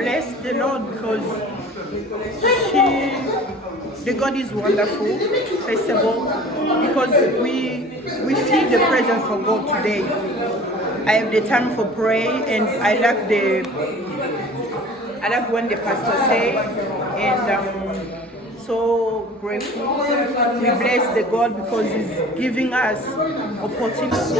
bless the Lord because the God is wonderful, first of all, because we feel the presence of God today. I have the time for pray, and I like when the pastor say, and so grateful. We bless the God because He's giving us opportunity.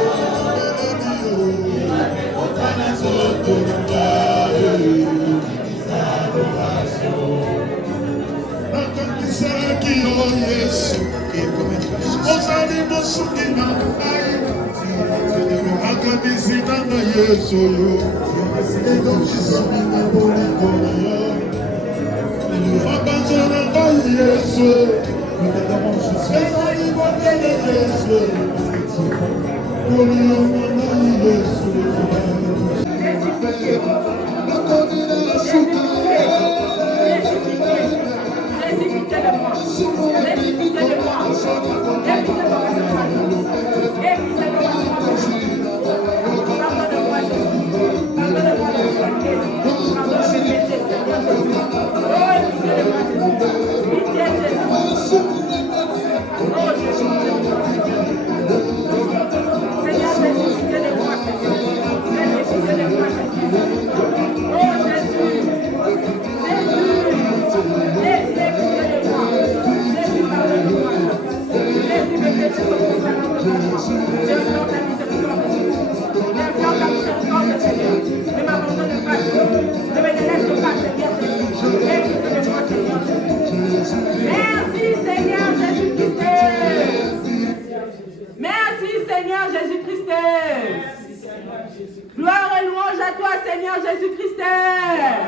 Gloire et louange à toi, Seigneur Jésus-Christ. Amen.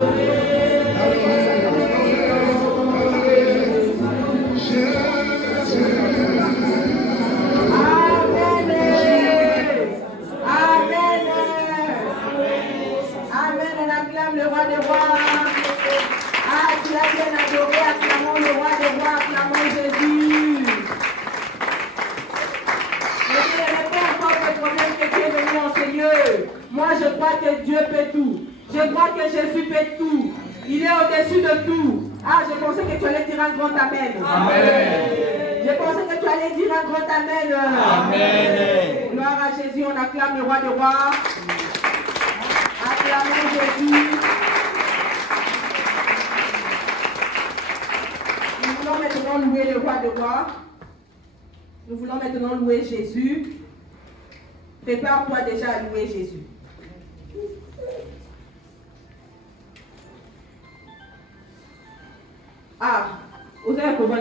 Amen. Amen. On acclame le roi des rois. Ah, tu l'as bien adoré. Acclamons le roi des rois. Acclamons Jésus. Moi, je crois que Dieu peut tout. Je crois que Jésus peut tout. Il est au-dessus de tout. Ah, je pensais que tu allais dire un grand amen. Amen. Je pensais que tu allais dire un grand amen. Amen. Gloire à Jésus, on acclame le roi des rois. Acclamons Jésus. Nous voulons maintenant louer le roi des rois. Nous voulons maintenant louer Jésus. Prépare-toi déjà à louer Jésus. Ah, vous avez comment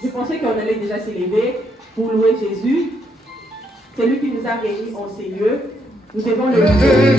je pensais qu'on allait déjà s'élever pour louer Jésus. C'est lui qui nous a réunis en ces lieux. Nous devons le louer.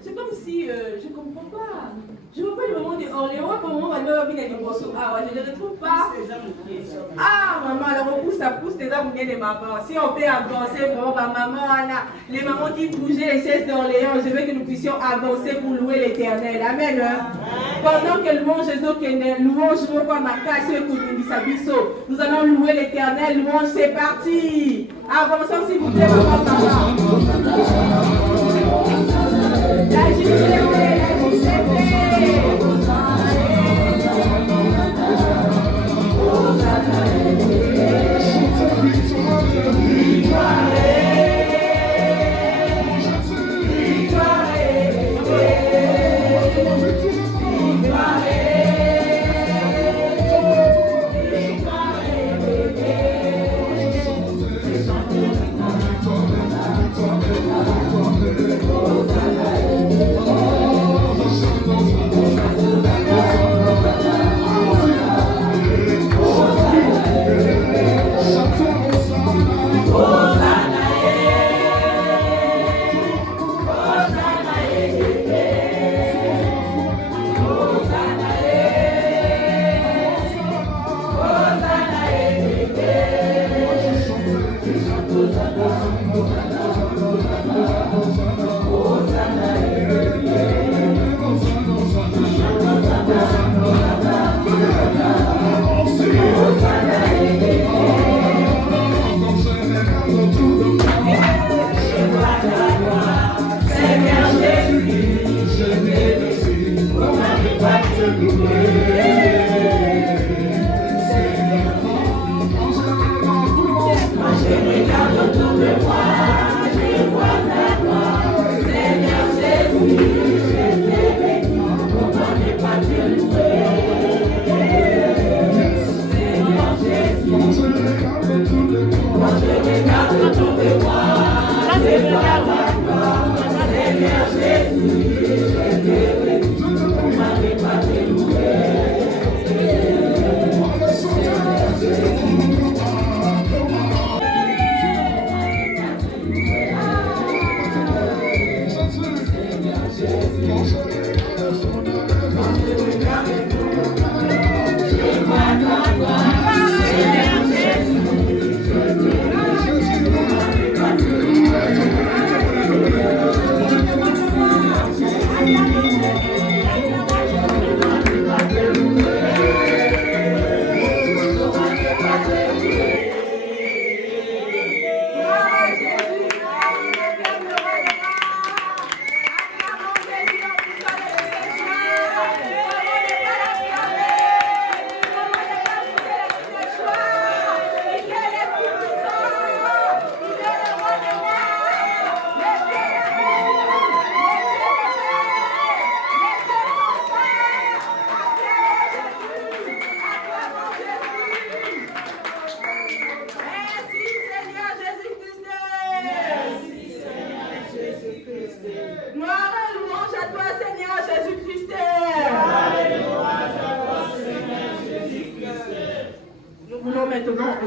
C'est comme si, je ne comprends pas. Je ne vois pas le moment de Orléans, comment on va leur venir des morceaux. Ah ouais, je ne le trouve pas. Ah maman, alors on pousse, ça pousse les hommes de maman. Si on peut avancer, bon, bah, maman, Anna, les mamans qui bougeaient les chaises d'Orléans, je veux que nous puissions avancer pour louer l'Éternel. Amen. Pendant que louange Jésus, louange nous allons louer l'Éternel. Louange, c'est parti. Avançons s'il vous plaît, maman, maman. La JCP.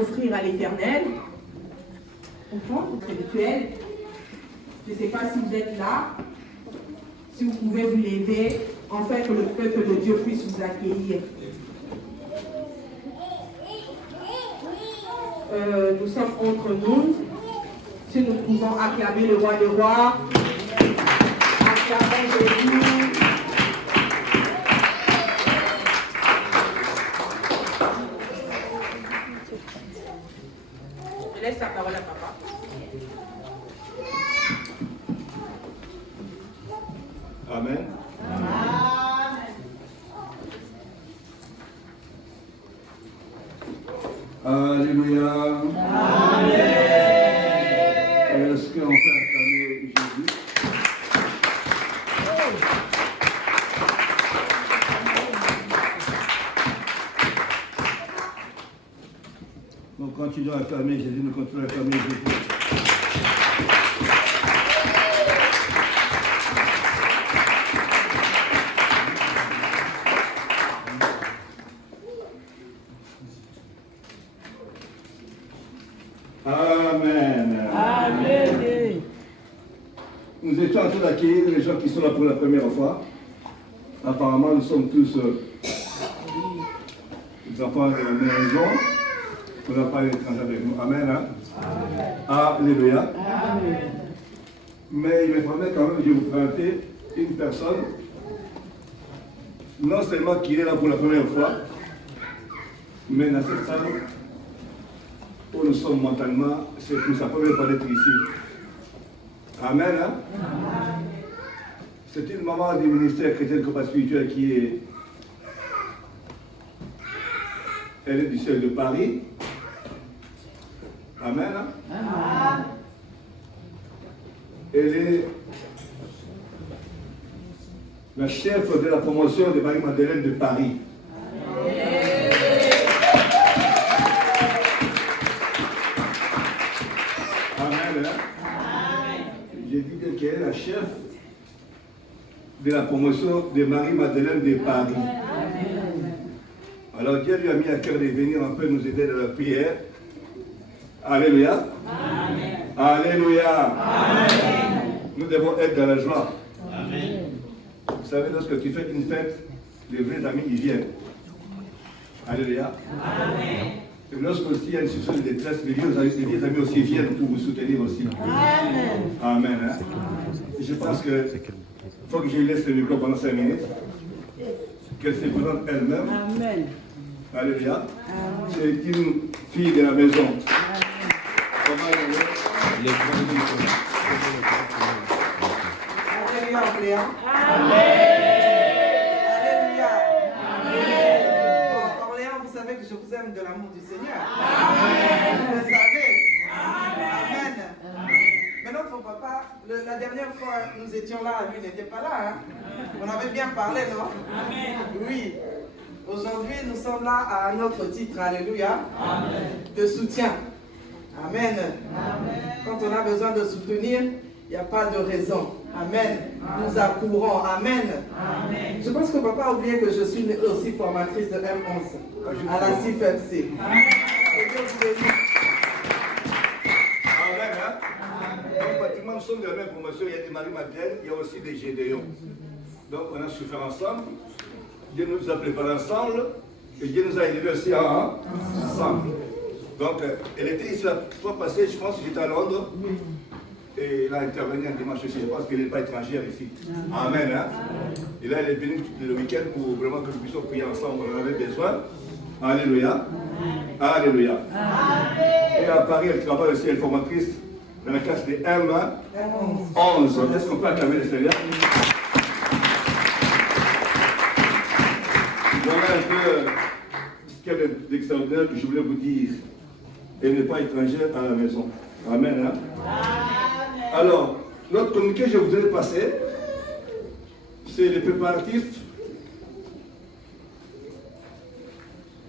Offrir à l'Éternel, offrande spirituelle. Je ne sais pas si vous êtes là, si vous pouvez vous lever, afin que le peuple de Dieu puisse vous accueillir. Nous sommes entre nous. Si nous pouvons acclamer le roi des rois, acclamer Jésus. Je laisse la parole à papa. Amen. Alléluia. Amen. Est-ce qu'on peut acclamer Jésus? Nous continuons à acclamer Jésus, nous continuons à acclamer Jésus. Amen. Amen. Nous étions en train d'accueillir les gens qui sont là pour la première fois. Apparemment, nous sommes tous les enfants de la maison. On n'a pas l'étranger avec nous. Amen. Hein? Amen. Alléluia. Amen. Mais il me permet quand même de vous présenter une personne, non seulement qui est là pour la première fois, mais dans cette salle où nous sommes mentalement, c'est pour sa première fois d'être ici. Amen. Hein? Amen. C'est une maman du ministère chrétien de combat spirituel qui est. Elle est du ciel de Paris. Amen. Hein? Amen. Elle est la chef de la promotion de Marie-Madeleine de Paris. Amen. Amen. Hein? J'ai dit qu'elle est la chef de la promotion de Marie-Madeleine de Paris. Amen. Alors Dieu lui a mis à cœur de venir un peu nous aider dans la prière. Alléluia. Amen. Alléluia. Amen. Nous devons être dans la joie. Amen. Vous savez, lorsque tu fais une fête, les vrais amis y viennent. Alléluia. Amen. Et lorsque aussi il y a une situation de détresse, les vieux amis aussi viennent pour vous soutenir aussi. Amen. Amen. Hein? Je pense que faut que je lui laisse le micro pendant 5 minutes. Qu'elle se présente elle-même. Amen. Alléluia. C'est une fille de la maison. Alléluia. Alléluia. Bon, Orléans, vous savez que je vous aime de l'amour du Seigneur. Amen. Vous le savez. Amen. Mais notre papa, la dernière fois nous étions là, lui n'était pas là. Hein? On avait bien parlé, non? Amen. Oui. Aujourd'hui, nous sommes là à notre titre, alléluia, amen, de soutien. Amen. Amen. Quand on a besoin de soutenir, il n'y a pas de raison. Amen. Nous accourons. Amen. Je pense que papa a oublié que je suis aussi formatrice de M11 à la CIFMC. Que Dieu vous bénisse. Amen. Donc, pratiquement, nous sommes de la même promotion. Il y a des Marie-Madeleine, il y a aussi des Gédéons. Donc, on a souffert ensemble. Dieu nous a préparés ensemble. Et Dieu nous a élevés aussi ensemble. Donc, elle était ici la fois passée, je pense que j'étais à Londres. Et elle a intervenu un dimanche aussi. Je pense qu'elle n'est pas étrangère ici. Amen. Et là, elle est venue le week-end pour vraiment que nous puissions prier ensemble. On en avait besoin. Alléluia. Alléluia. Et à Paris, elle travaille aussi, elle est formatrice dans la classe des M11. Est-ce qu'on peut acclamer le Seigneur? Voilà un peu ce qu'il y a d'extraordinaire que je voulais vous dire. Elle n'est pas étrangère à la maison. Amen. Alors, notre communiqué, je voudrais passer, c'est les préparatifs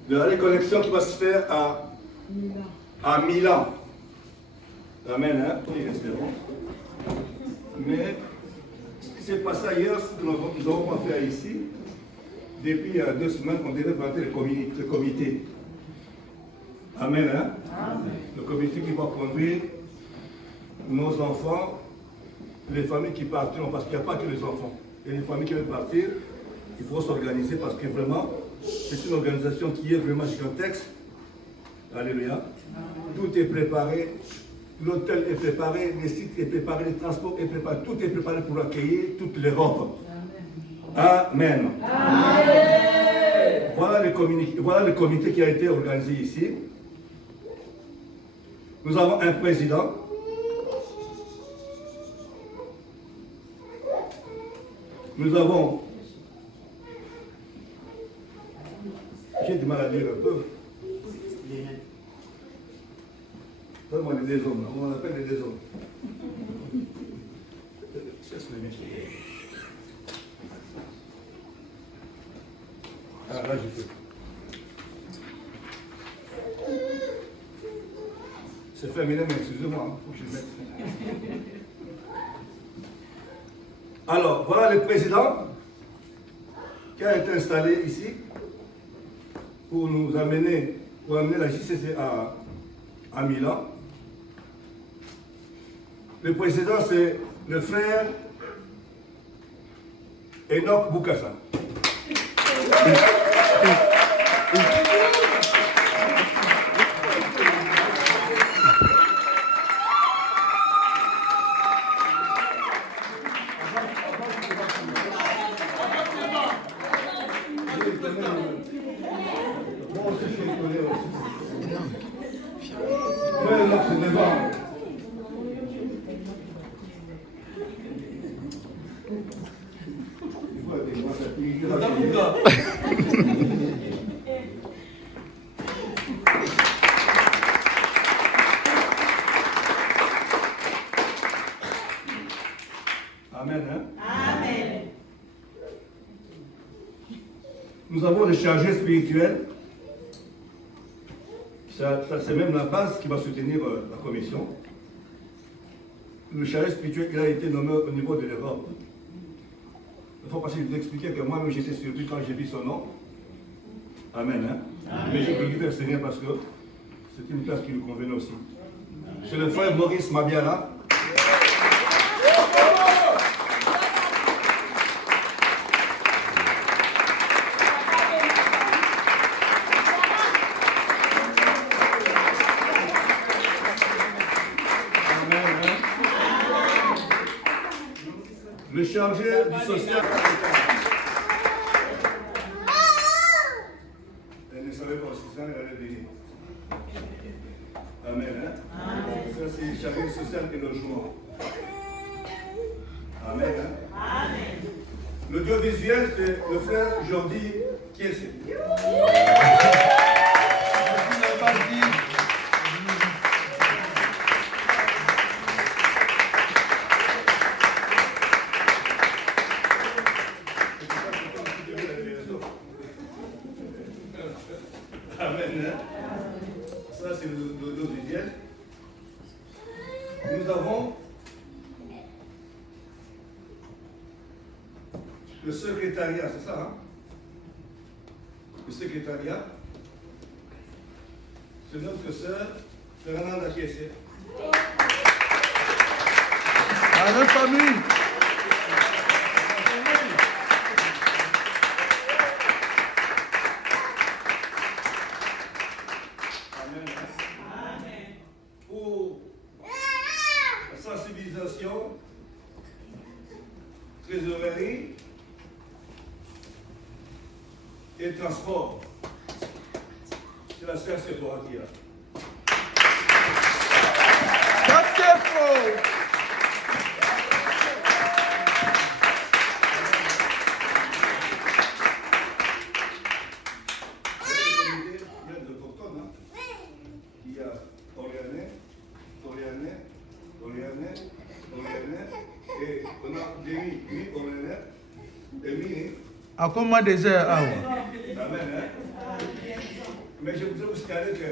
de la récollection qui va se faire à Milan. Amen. Mais ce qui s'est passé ailleurs, nous n'avons pas fait ici. Depuis 2 semaines qu'on devait présenter le comité. Amen. Le comité qui va conduire nos enfants, les familles qui partiront, parce qu'il n'y a pas que les enfants. Il y a les familles qui veulent partir, il faut s'organiser parce que vraiment, c'est une organisation qui est vraiment gigantesque. Alléluia. Tout est préparé, l'hôtel est préparé, les sites est préparé, les transports est préparé, tout est préparé pour accueillir toute l'Europe. Amen. Voilà le comité qui a été organisé ici. Nous avons un président. Nous avons... J'ai du mal à lire un peu. Donne-moi les deux hommes. On appelle les deux hommes. Ah, là, je peux. C'est féminin, mais excusez-moi, il faut que je le mette. Alors, voilà le président qui a été installé ici pour nous amener, pour amener la JCC à Milan. Le président, c'est le frère Enoch Boukassa. Nous avons le chargé spirituel. Ça c'est même la base qui va soutenir la commission. Le chargé spirituel, il a été nommé au niveau de l'Europe. Il faut passer d'expliquer que moi-même j'étais surpris quand j'ai vu son nom. Amen. Mais j'ai glorifié le Seigneur parce que c'est une place qui nous convenait aussi. C'est le frère Maurice Mabiala. Le chargé du social. Elle ne savait pas aussi ça, elle allait venir. Amen. Ça, c'est le chargé du social et logement. Amen. L'audiovisuel, c'est le frère Jordi Kiesé. Amen. Ça, c'est l'audiovisuel. Nous avons le secrétariat, c'est ça, hein? Le secrétariat, c'est notre sœur Fernanda Kiesé. À la famille. Amen. Pour la sensibilisation, trésorerie et transport. C'est la sœur Sephora qui est là. À comment des heures? Amen. Hein? Mais je voudrais vous signaler que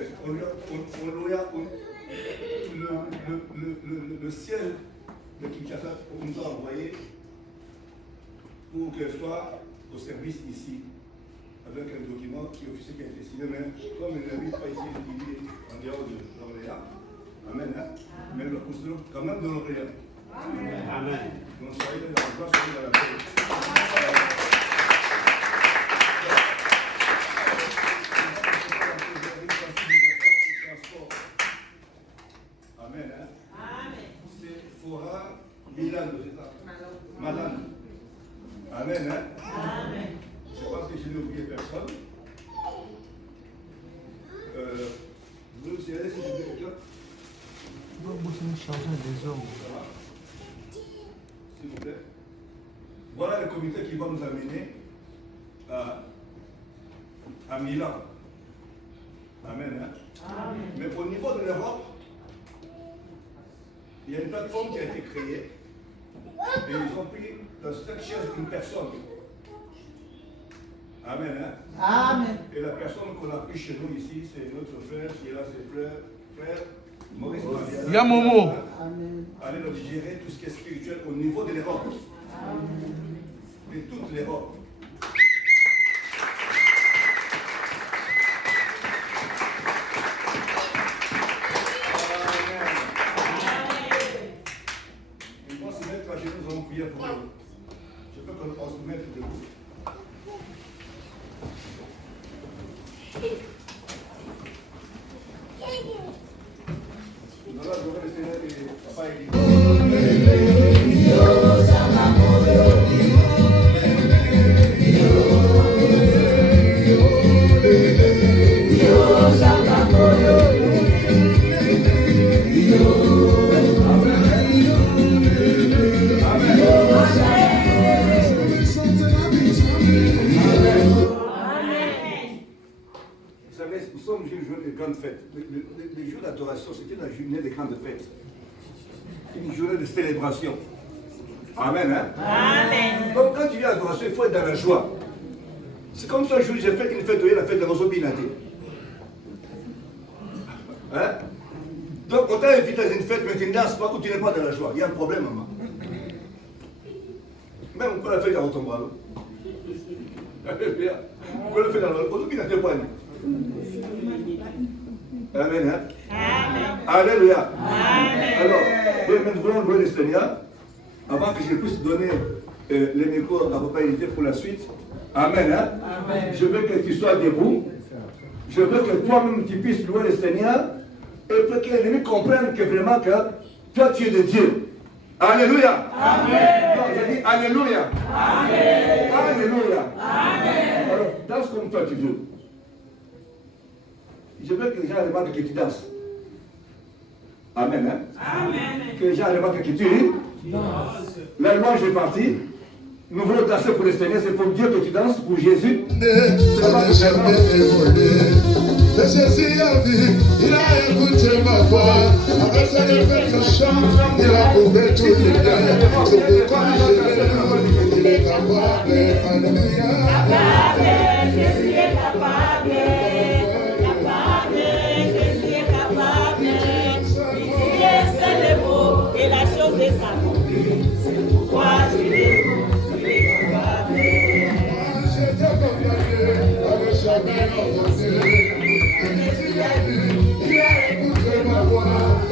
le ciel de Kinshasa nous a envoyé pour qu'elle soit au service ici, avec un document qui est officiel qui a été signé, mais comme il n'habite pas ici, il est en dehors de l'Orléans. Amen. Hein? Mais nous le considérons quand même de l'Orléans. Amen. Donc soyez dans la joie, soyez dans la paix. Amen. Hein? Amen. C'est Fora Milan, c'est ça? Madame. Amen. Hein? Amen. Je pense que je n'ai oublié personne. Vous voulez me signaler si j'ai oublié quelqu'un? Vous pouvez changer des hommes. S'il vous plaît. Voilà le comité qui va nous amener à Milan. Amen. Hein? Amen. Mais au niveau de l'Europe, il y a une plateforme qui a été créée et ils ont pris dans chaque chaise une personne. Amen. Hein? Amen. Et la personne qu'on a pris chez nous ici, c'est notre frère qui est là, c'est frère Maurice Mariana. Yamomo. Allez leur gérer tout ce qui est spirituel au niveau de l'Europe. De toute l'Europe. Pour eux. Je peux qu'on se mette debout. Nous allons adorer le Seigneur et Papa et nous sommes une journée de grande fête. Les jours d'adoration, c'était la journée de grande fête. Une journée de célébration. Amen. Hein? Amen. Donc quand tu viens à l'adoration, il faut être dans la joie. C'est comme ça, aujourd'hui, j'ai fait une fête, la fête de Rosobinati. Hein? Donc on t'a invité à une fête, mais tu ne danses pas ou tu n'es pas dans la joie. Il y a un problème, maman. Même on peut la faire dans ton bras. On peut la faire dans le Rosobinati. Amen. Hein? Amen. Alléluia. Amen. Alors, nous voulons louer le Seigneur. Avant que je puisse donner les micros à Papa Édité pour la suite. Amen. Hein? Amen. Je veux que tu sois debout. Je veux que toi-même tu puisses louer le Seigneur. Et pour que l'ennemi comprenne que vraiment que toi tu es de Dieu. Alléluia. Amen. Non, je dis Alléluia. Amen. Alléluia. Amen. Alors, danse comme toi tu veux. Je veux que les gens remarquent que tu danses. Amen. Hein? Amen. Que les gens remarquent que tu danses. La louange est partie. Nous voulons danser pour le Seigneur. C'est pour Dieu que tu danses, pour Jésus. C'est pas pour Jésus a vu, il a écouté ma voix. Avec sa défaite, je chante, il a prouvé tous les biens. C'est pourquoi je l'aime, il est capable. Alléluia. Capable, Jésus est capable. Jésus est capable. Il dit un seul mot et la chose est accomplie. C'est pourquoi je l'aime, il est capable. jamais offensé. Il a écouté ma voix,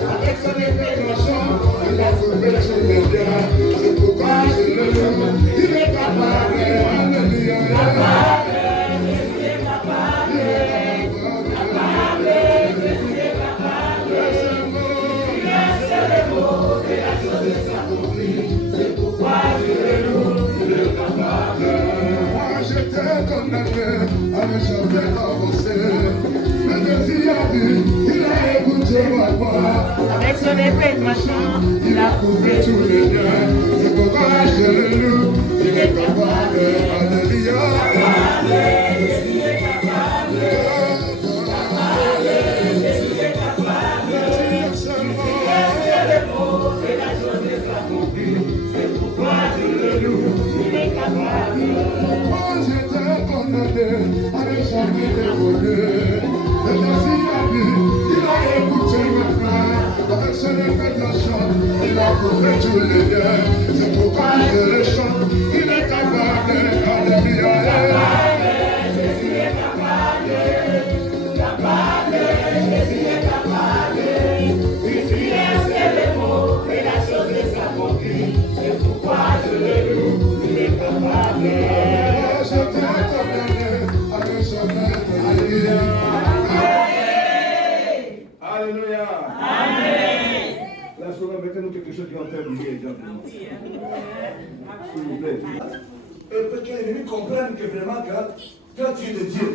avec son épée tranchant, il a coupé tous les biens. C'est pourquoi je le loue, il est capable, alléluia. Capable, Jésus est capable, capable, Jésus est capable. C'est le mot et la chose s'accomplit, c'est pourquoi je le loue, il est capable. Moi j'étais condamné à ne jamais avancer. Mais Jésus a vu, il a écouté ma voix. Avec son épée tranchant, il a coupé tous les liens. C'est pourquoi je le loue, il est capable. Alléluia. Capable, Jésus est capable. Capable, Jésus est capable. C'est le mot et la chose s'accomplit. C'est pourquoi je le loue, il est capable. Moi j'étais condamné à ne jamais dévoler. Mais Jésus a vu, il a écouté ma voix. Avec son épée tranchante, il a coupé tous les liens. C'est pourquoi je le chante, il est capable. Alléluia. Capable, Jésus est capable. Capable, Jésus est capable. Ici c'est le mot et la chose s'accomplit. C'est pourquoi je le loue, il est capable. Je t'accorde à ne jamais alléluia. Alléluia. Amen. Là, souvent, mettez-nous quelque chose qui va faire bouger les gens. S'il vous plaît. Et que l'ennemi comprenne que vraiment que tu es de Dieu.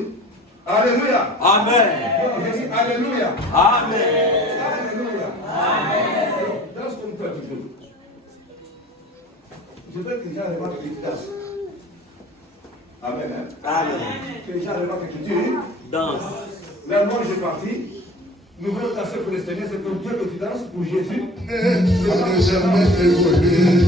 Alléluia. Amen. Je dis Alléluia. Amen. Alléluia. Amen. Danse comme toi, tu peux. Je veux que les gens remarquent que tu danses. Amen. Hein? Amen. Que les gens remarquent que tu Danse. Là, moi, j'ai parti. Nous voulons danser pour le Seigneur, c'est pour Dieu que tu danses, pour Jésus. À ne jamais évoluer.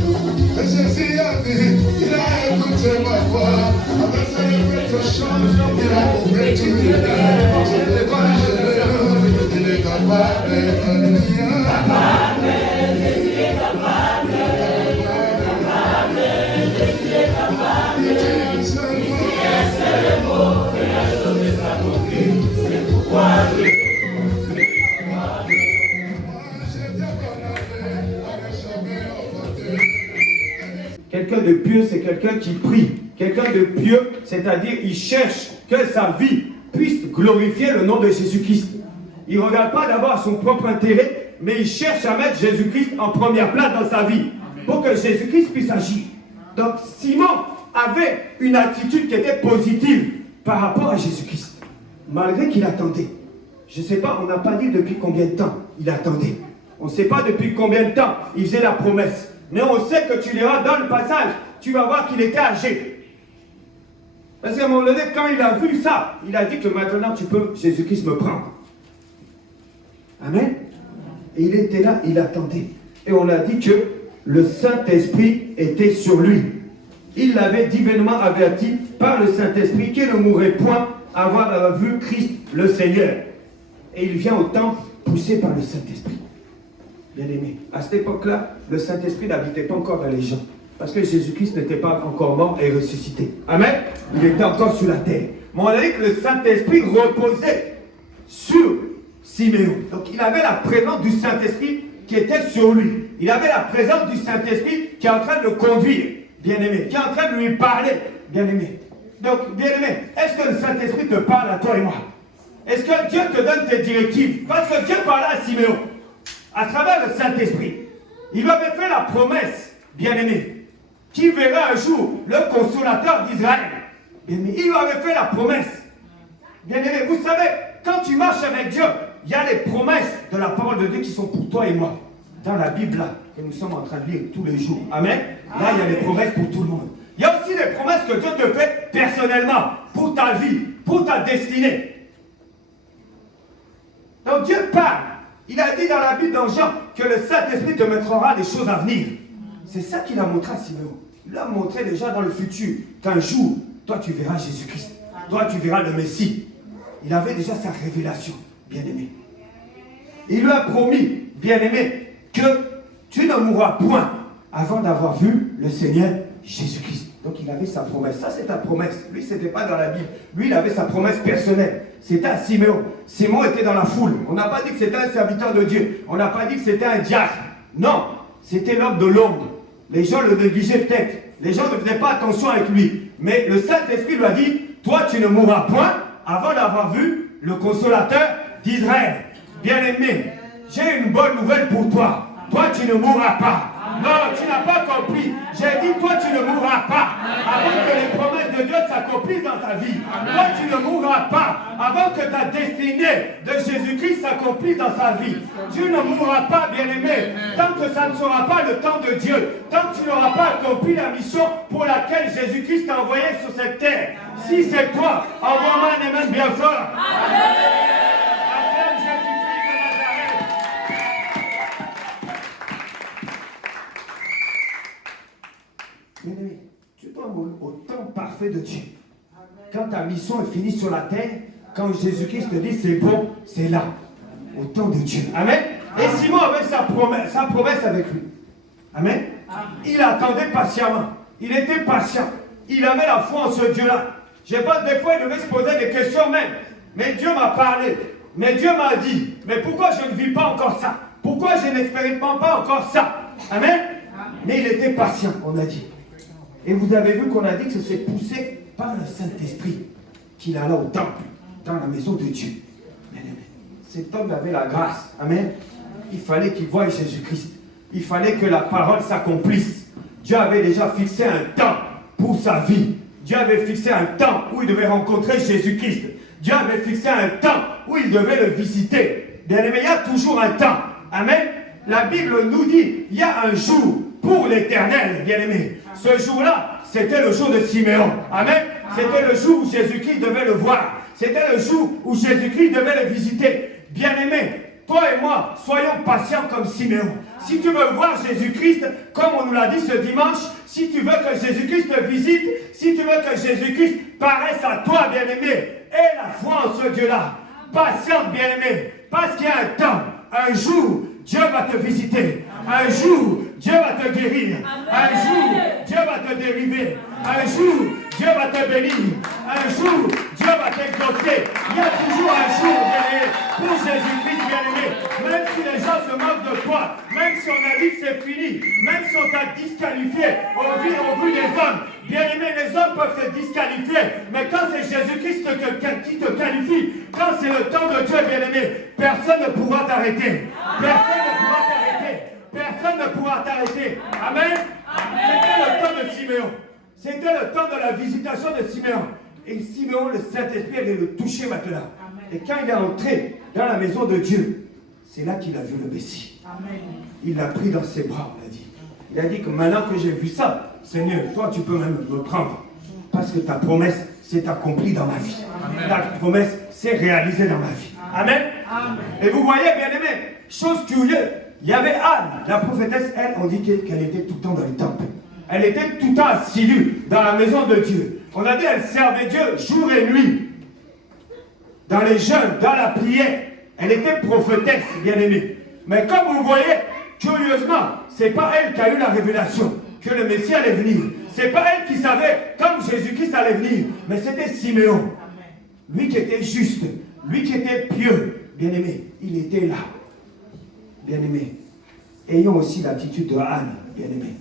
Mais Jésus a dit, il a écouté ma voix. Avec son épée tranchante, il a coupé tous les liens. C'est pourquoi je le loue, il est capable. Alléluia. Capable, Jésus est capable. Capable, Jésus est capable. Ici est le mot et la chose s'accomplit. C'est pourquoi je le loue. Quelqu'un de pieux, c'est quelqu'un qui prie. Quelqu'un de pieux, c'est-à-dire il cherche que sa vie puisse glorifier le nom de Jésus-Christ. Il ne regarde pas d'abord à son propre intérêt, mais il cherche à mettre Jésus-Christ en première place dans sa vie, pour que Jésus-Christ puisse agir. Donc Simon avait une attitude qui était positive par rapport à Jésus-Christ, malgré qu'il attendait. Je ne sais pas, on n'a pas dit depuis combien de temps il attendait. On ne sait pas depuis combien de temps il faisait la promesse. Mais on sait que tu liras dans le passage, tu vas voir qu'il était âgé. Parce qu'à un moment donné, quand il a vu ça, il a dit que maintenant tu peux, Jésus-Christ, me prendre. Amen. Et il était là, il attendait. Et on a dit que le Saint-Esprit était sur lui. Il l'avait divinement averti par le Saint-Esprit qu'il ne mourrait point avant d'avoir vu Christ le Seigneur. Et il vient au temple poussé par le Saint-Esprit. Bien-aimé, à cette époque-là, le Saint-Esprit n'habitait pas encore dans les gens. Parce que Jésus-Christ n'était pas encore mort et ressuscité. Amen. Il était encore sur la terre. Mais on a dit que le Saint-Esprit reposait sur Siméon. Donc il avait la présence du Saint-Esprit qui était sur lui. Il avait la présence du Saint-Esprit qui est en train de le conduire, bien-aimé, qui est en train de lui parler, bien-aimé. Donc, bien-aimé, est-ce que le Saint-Esprit te parle à toi et moi? Est-ce que Dieu te donne tes directives? Parce que Dieu parlait à Siméon à travers le Saint-Esprit. Il lui avait fait la promesse, bien-aimé, qui verra un jour le consolateur d'Israël. Bien-aimé, il lui avait fait la promesse. Bien-aimé, vous savez, quand tu marches avec Dieu, il y a les promesses de la parole de Dieu qui sont pour toi et moi. Dans la Bible, là, que nous sommes en train de lire tous les jours. Amen. Là, il y a des promesses pour tout le monde. Il y a aussi des promesses que Dieu te fait personnellement, pour ta vie, pour ta destinée. Donc Dieu parle. Il a dit dans la Bible, dans Jean, que le Saint-Esprit te mettra des choses à venir. C'est ça qu'il a montré à Siméon. Il a montré déjà dans le futur qu'un jour, toi tu verras Jésus-Christ. Toi tu verras le Messie. Il avait déjà sa révélation, bien-aimé. Il lui a promis, bien-aimé, que tu ne mourras point avant d'avoir vu le Seigneur Jésus-Christ. Donc il avait sa promesse. Ça, c'est ta promesse. Lui, ce n'était pas dans la Bible. Lui, il avait sa promesse personnelle. C'était à Siméon. Siméon était dans la foule. On n'a pas dit que c'était un serviteur de Dieu. On n'a pas dit que c'était un diacre. Non, c'était l'homme de l'ombre. Les gens le négligeaient peut-être. Les gens ne faisaient pas attention avec lui. Mais le Saint-Esprit lui a dit, toi, tu ne mourras point avant d'avoir vu le consolateur d'Israël. Bien-aimé, j'ai une bonne nouvelle pour toi. Toi, tu ne mourras pas. Non, tu n'as pas compris. J'ai dit, toi, tu ne mourras pas avant que les promesses de Dieu s'accomplissent dans ta vie. Toi, tu ne mourras pas avant que ta destinée de Jésus-Christ s'accomplisse dans sa vie. Tu ne mourras pas, bien-aimé, tant que ça ne sera pas le temps de Dieu. Tant que tu n'auras pas accompli la mission pour laquelle Jésus-Christ t'a envoyé sur cette terre. Si c'est toi, envoie-moi un amen bien fort. Amen. Bien-aimé, tu dois mourir au temps parfait de Dieu. Quand ta mission est finie sur la terre, quand Jésus-Christ te dit c'est bon, c'est là, au temps de Dieu. Amen. Et Simon avait sa promesse avec lui. Amen. Il attendait patiemment. Il était patient. Il avait la foi en ce Dieu-là. Je pense des fois, il devait se poser des questions même. Mais Dieu m'a parlé. Mais Dieu m'a dit, mais pourquoi je ne vis pas encore ça? Pourquoi je n'expérimente pas encore ça? Amen. Mais il était patient, on a dit. Et vous avez vu qu'on a dit que c'est poussé par le Saint-Esprit qu'il alla au temple, dans la maison de Dieu. Cet homme avait la grâce. Amen. Il fallait qu'il voie Jésus-Christ. Il fallait que la parole s'accomplisse. Dieu avait déjà fixé un temps pour sa vie. Dieu avait fixé un temps où il devait rencontrer Jésus-Christ. Dieu avait fixé un temps où il devait le visiter. Bien-aimé, il y a toujours un temps. Amen. La Bible nous dit, il y a un jour pour l'éternel, bien-aimé. Ce jour-là, c'était le jour de Siméon. Amen. C'était le jour où Jésus-Christ devait le voir. C'était le jour où Jésus-Christ devait le visiter. Bien-aimé, toi et moi, soyons patients comme Siméon. Si tu veux voir Jésus-Christ, comme on nous l'a dit ce dimanche, si tu veux que Jésus-Christ te visite, si tu veux que Jésus-Christ paraisse à toi, bien-aimé, aie la foi en ce Dieu-là. Patiente, bien-aimé, parce qu'il y a un temps, un jour, Dieu va te visiter. Un jour, Dieu va te guérir. Un jour, Dieu va te dériver. Un jour, Dieu va te bénir. Un jour, Dieu va t'exaucer. Il y a toujours un jour, bien-aimé, pour Jésus-Christ, bien-aimé. Même si les gens se moquent de toi, même si on a dit que c'est fini, même si on t'a disqualifié au vu des hommes, bien-aimé, les hommes peuvent te disqualifier. Mais quand c'est Jésus-Christ qui te qualifie, quand c'est le temps de Dieu, bien-aimé, personne ne pourra t'arrêter. Personne ne pourra t'arrêter. Personne ne pourra t'arrêter. Amen. C'était le temps de Siméon. C'était le temps de la visitation de Siméon. Et Siméon, le Saint-Esprit, allait le toucher maintenant. Et quand il est entré dans la maison de Dieu, c'est là qu'il a vu le Messie. Il l'a pris dans ses bras, on a dit. Il a dit que maintenant que j'ai vu ça, Seigneur, toi tu peux même me prendre. Parce que ta promesse s'est accomplie dans ma vie. Ta promesse s'est réalisée dans ma vie. Amen. Et vous voyez, bien-aimés, chose curieuse, il y avait Anne, la prophétesse, elle, on dit qu'elle était tout le temps dans le temple. Elle était tout le temps assidue dans la maison de Dieu. On a dit qu'elle servait Dieu jour et nuit. Dans les jeûnes, dans la prière. Elle était prophétesse, bien-aimée. Mais comme vous voyez, curieusement, ce n'est pas elle qui a eu la révélation que le Messie allait venir. Ce n'est pas elle qui savait quand Jésus-Christ allait venir. Mais c'était Siméon. Lui qui était juste, lui qui était pieux, bien-aimé, il était là. Bien-aimé, ayons aussi l'attitude de Anne, bien-aimé.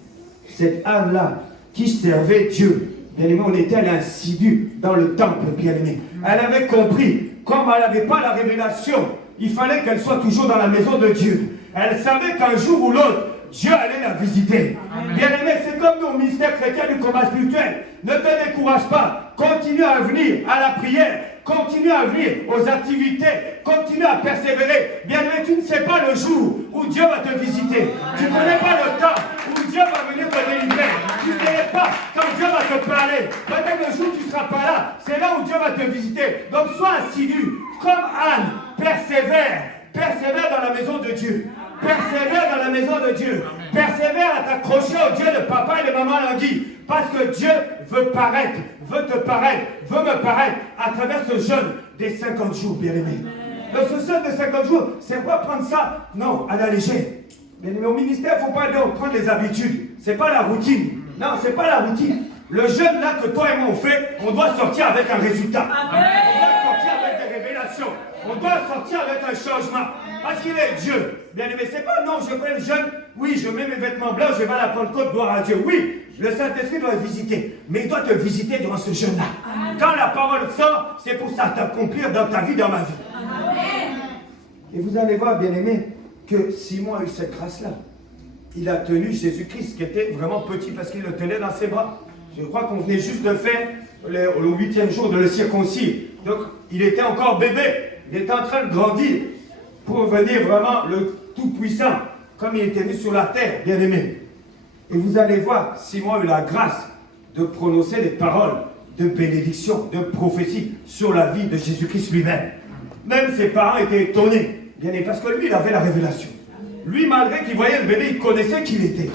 Cette Anne-là qui servait Dieu, bien-aimé, on était insidu dans le temple, bien-aimé. Elle avait compris, comme elle n'avait pas la révélation, il fallait qu'elle soit toujours dans la maison de Dieu. Elle savait qu'un jour ou l'autre, Dieu allait la visiter. Bien-aimé, c'est comme nous au ministère chrétien du combat spirituel. Ne te décourage pas. Continue à venir à la prière. Continue à venir aux activités. Continue à persévérer. Bien-aimé, tu ne sais pas le jour où Dieu va te visiter. Tu ne connais pas le temps où Dieu va venir te délivrer. Tu ne sais pas quand Dieu va te parler. Peut-être le jour où tu ne seras pas là. C'est là où Dieu va te visiter. Donc sois assidu. Comme Anne, persévère. Persévère dans la maison de Dieu. Persévère dans la maison de Dieu. Persévère à t'accrocher au Dieu de papa et de maman Langui. Parce que Dieu veut paraître, veut te paraître, veut me paraître à travers ce jeûne des 50 jours, bien-aimé. Donc ce jeûne de 50 jours, c'est pas prendre ça, non, à la légère. Bien-aimé, au ministère, il ne faut pas prendre les habitudes. Ce n'est pas la routine. Non, ce n'est pas la routine. Le jeûne là que toi et moi on fait, on doit sortir avec un résultat. On doit sortir avec des révélations. On doit sortir avec un changement. Parce qu'il est Dieu. Bien aimé, c'est pas non, je fais le jeûne. Oui, je mets mes vêtements blancs, je vais à la Pentecôte, gloire à Dieu. Oui, le Saint-Esprit doit visiter. Mais il doit te visiter durant ce jeûne-là. Quand la parole sort, c'est pour ça t'accomplir dans ta vie, dans ma vie. Et vous allez voir, bien aimé, que Simon a eu cette grâce-là. Il a tenu Jésus-Christ, qui était vraiment petit parce qu'il le tenait dans ses bras. Je crois qu'on venait juste de faire le 8e jour de le circoncire. Donc, il était encore bébé. Il était en train de grandir pour venir vraiment le Tout-Puissant, comme il était venu sur la terre, bien aimé. Et vous allez voir, Simon a eu la grâce de prononcer des paroles de bénédiction, de prophétie sur la vie de Jésus-Christ lui-même. Même ses parents étaient étonnés, bien aimé, parce que lui, il avait la révélation. Lui, malgré qu'il voyait le bébé, il connaissait qui il était.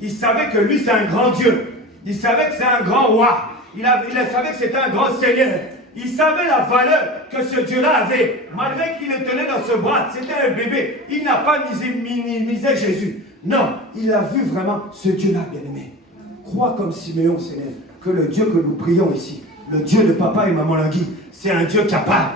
Il savait que lui, c'est un grand Dieu. Il savait que c'est un grand roi. Il savait que c'était un grand Seigneur. Il savait la valeur que ce Dieu-là avait. Malgré qu'il le tenait dans ce bras, c'était un bébé. Il n'a pas minimisé Jésus. Non, il a vu vraiment ce Dieu-là, bien-aimé. Crois comme Siméon, Seigneur, que le Dieu que nous prions ici, le Dieu de papa et maman Langui, c'est un Dieu capable.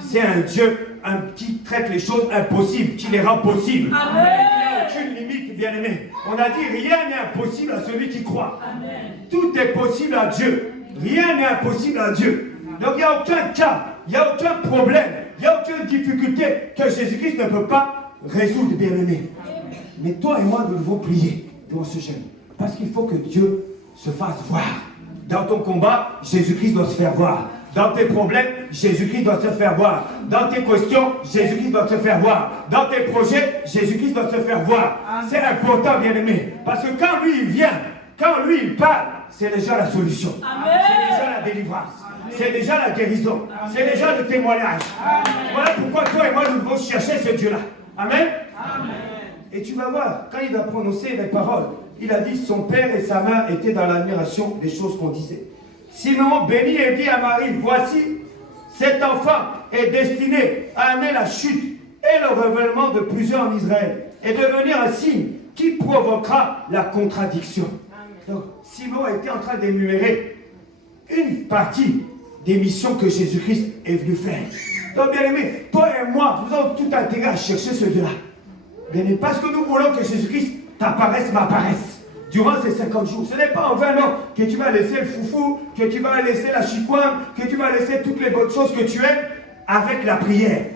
C'est un Dieu qui traite les choses impossibles, qui les rend possibles. Amen. Il n'y a aucune limite, bien-aimé. On a dit rien n'est impossible à celui qui croit. Amen. Tout est possible à Dieu. Rien n'est impossible à Dieu. Donc il n'y a aucun cas, il n'y a aucun problème, il n'y a aucune difficulté que Jésus-Christ ne peut pas résoudre, bien-aimé. Mais toi et moi, nous devons prier devant ce jeûne. Parce qu'il faut que Dieu se fasse voir. Dans ton combat, Jésus-Christ doit se faire voir. Dans tes problèmes, Jésus-Christ doit se faire voir. Dans tes questions, Jésus-Christ doit se faire voir. Dans tes projets, Jésus-Christ doit se faire voir. C'est important, bien-aimé. Parce que quand lui, il vient, quand lui, il parle, c'est déjà la solution. C'est déjà la délivrance. C'est déjà la guérison. C'est déjà le témoignage. Voilà pourquoi toi et moi, nous devons chercher ce Dieu-là. Amen. Et tu vas voir, quand il va prononcer les paroles, il a dit, son père et sa mère étaient dans l'admiration des choses qu'on disait. Simon bénit et dit à Marie, voici, cet enfant est destiné à amener la chute et le renouvellement de plusieurs en Israël et devenir un signe qui provoquera la contradiction. Donc, Simon était en train d'énumérer une partie des missions que Jésus-Christ est venu faire. Donc, bien aimé, toi et moi, nous avons tout intérêt à chercher ce Dieu-là. Bien aimé, parce que nous voulons que Jésus-Christ t'apparaisse, m'apparaisse. Durant ces 50 jours, ce n'est pas en 20 ans que tu vas laisser le foufou, que tu vas laisser la chicoine, que tu vas laisser toutes les bonnes choses que tu aimes avec la prière.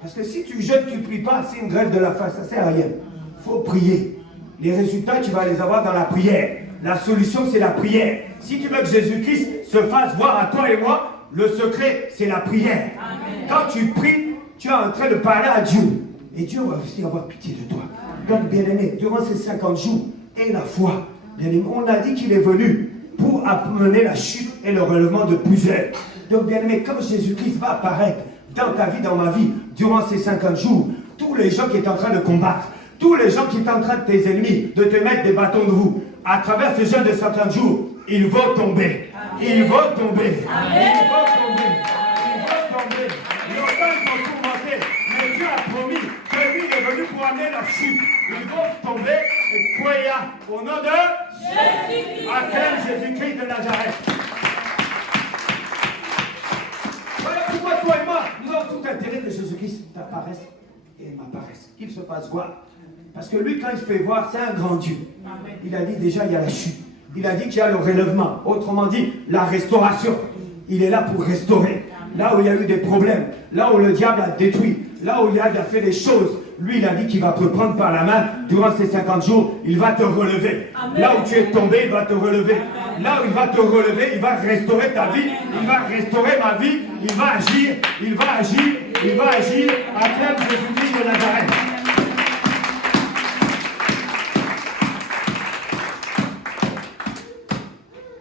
Parce que si tu jeûnes, tu ne pries pas, c'est une grève de la faim, ça ne sert à rien. Il faut prier. Les résultats, tu vas les avoir dans la prière. La solution, c'est la prière. Si tu veux que Jésus-Christ se fasse voir à toi et moi, le secret, c'est la prière. Amen. Quand tu pries, tu es en train de parler à Dieu. Et Dieu va aussi avoir pitié de toi. Donc, bien-aimé, durant ces 50 jours, et la foi, bien-aimé, on a dit qu'il est venu pour amener la chute et le relèvement de plusieurs. Donc, bien-aimé, quand Jésus-Christ va apparaître dans ta vie, dans ma vie, durant ces 50 jours, tous les gens qui sont en train de combattre, tous les gens qui sont en train de tes ennemis, de te mettre des bâtons de roue, à travers ce jeûne de 50 jours, ils vont tomber. Ils vont tomber. Ils vont tomber. Ils vont tomber. Longtemps ils sont tourmentés. Mais Dieu a promis que lui est venu pour amener la chute. Ils vont tomber et croire au nom de Jésus-Christ. Acclame Jésus-Christ de Nazareth. Voilà pourquoi toi et moi, nous avons tout intérêt que Jésus-Christ t'apparaisse et m'apparaisse. Qu'il se fasse voir. Parce que lui, quand il se fait voir, c'est un grand Dieu. Il a dit déjà, il y a la chute. Il a dit qu'il y a le relèvement. Autrement dit, la restauration. Il est là pour restaurer. Là où il y a eu des problèmes, là où le diable a détruit, là où il a fait des choses, lui, il a dit qu'il va te prendre par la main durant ces 50 jours. Il va te relever. Amen. Là où tu es tombé, il va te relever. Là où il va te relever, il va restaurer ta vie. Il va restaurer ma vie. Il va agir. Il va agir. Il va agir. Acclame Jésus-Christ de Nazareth.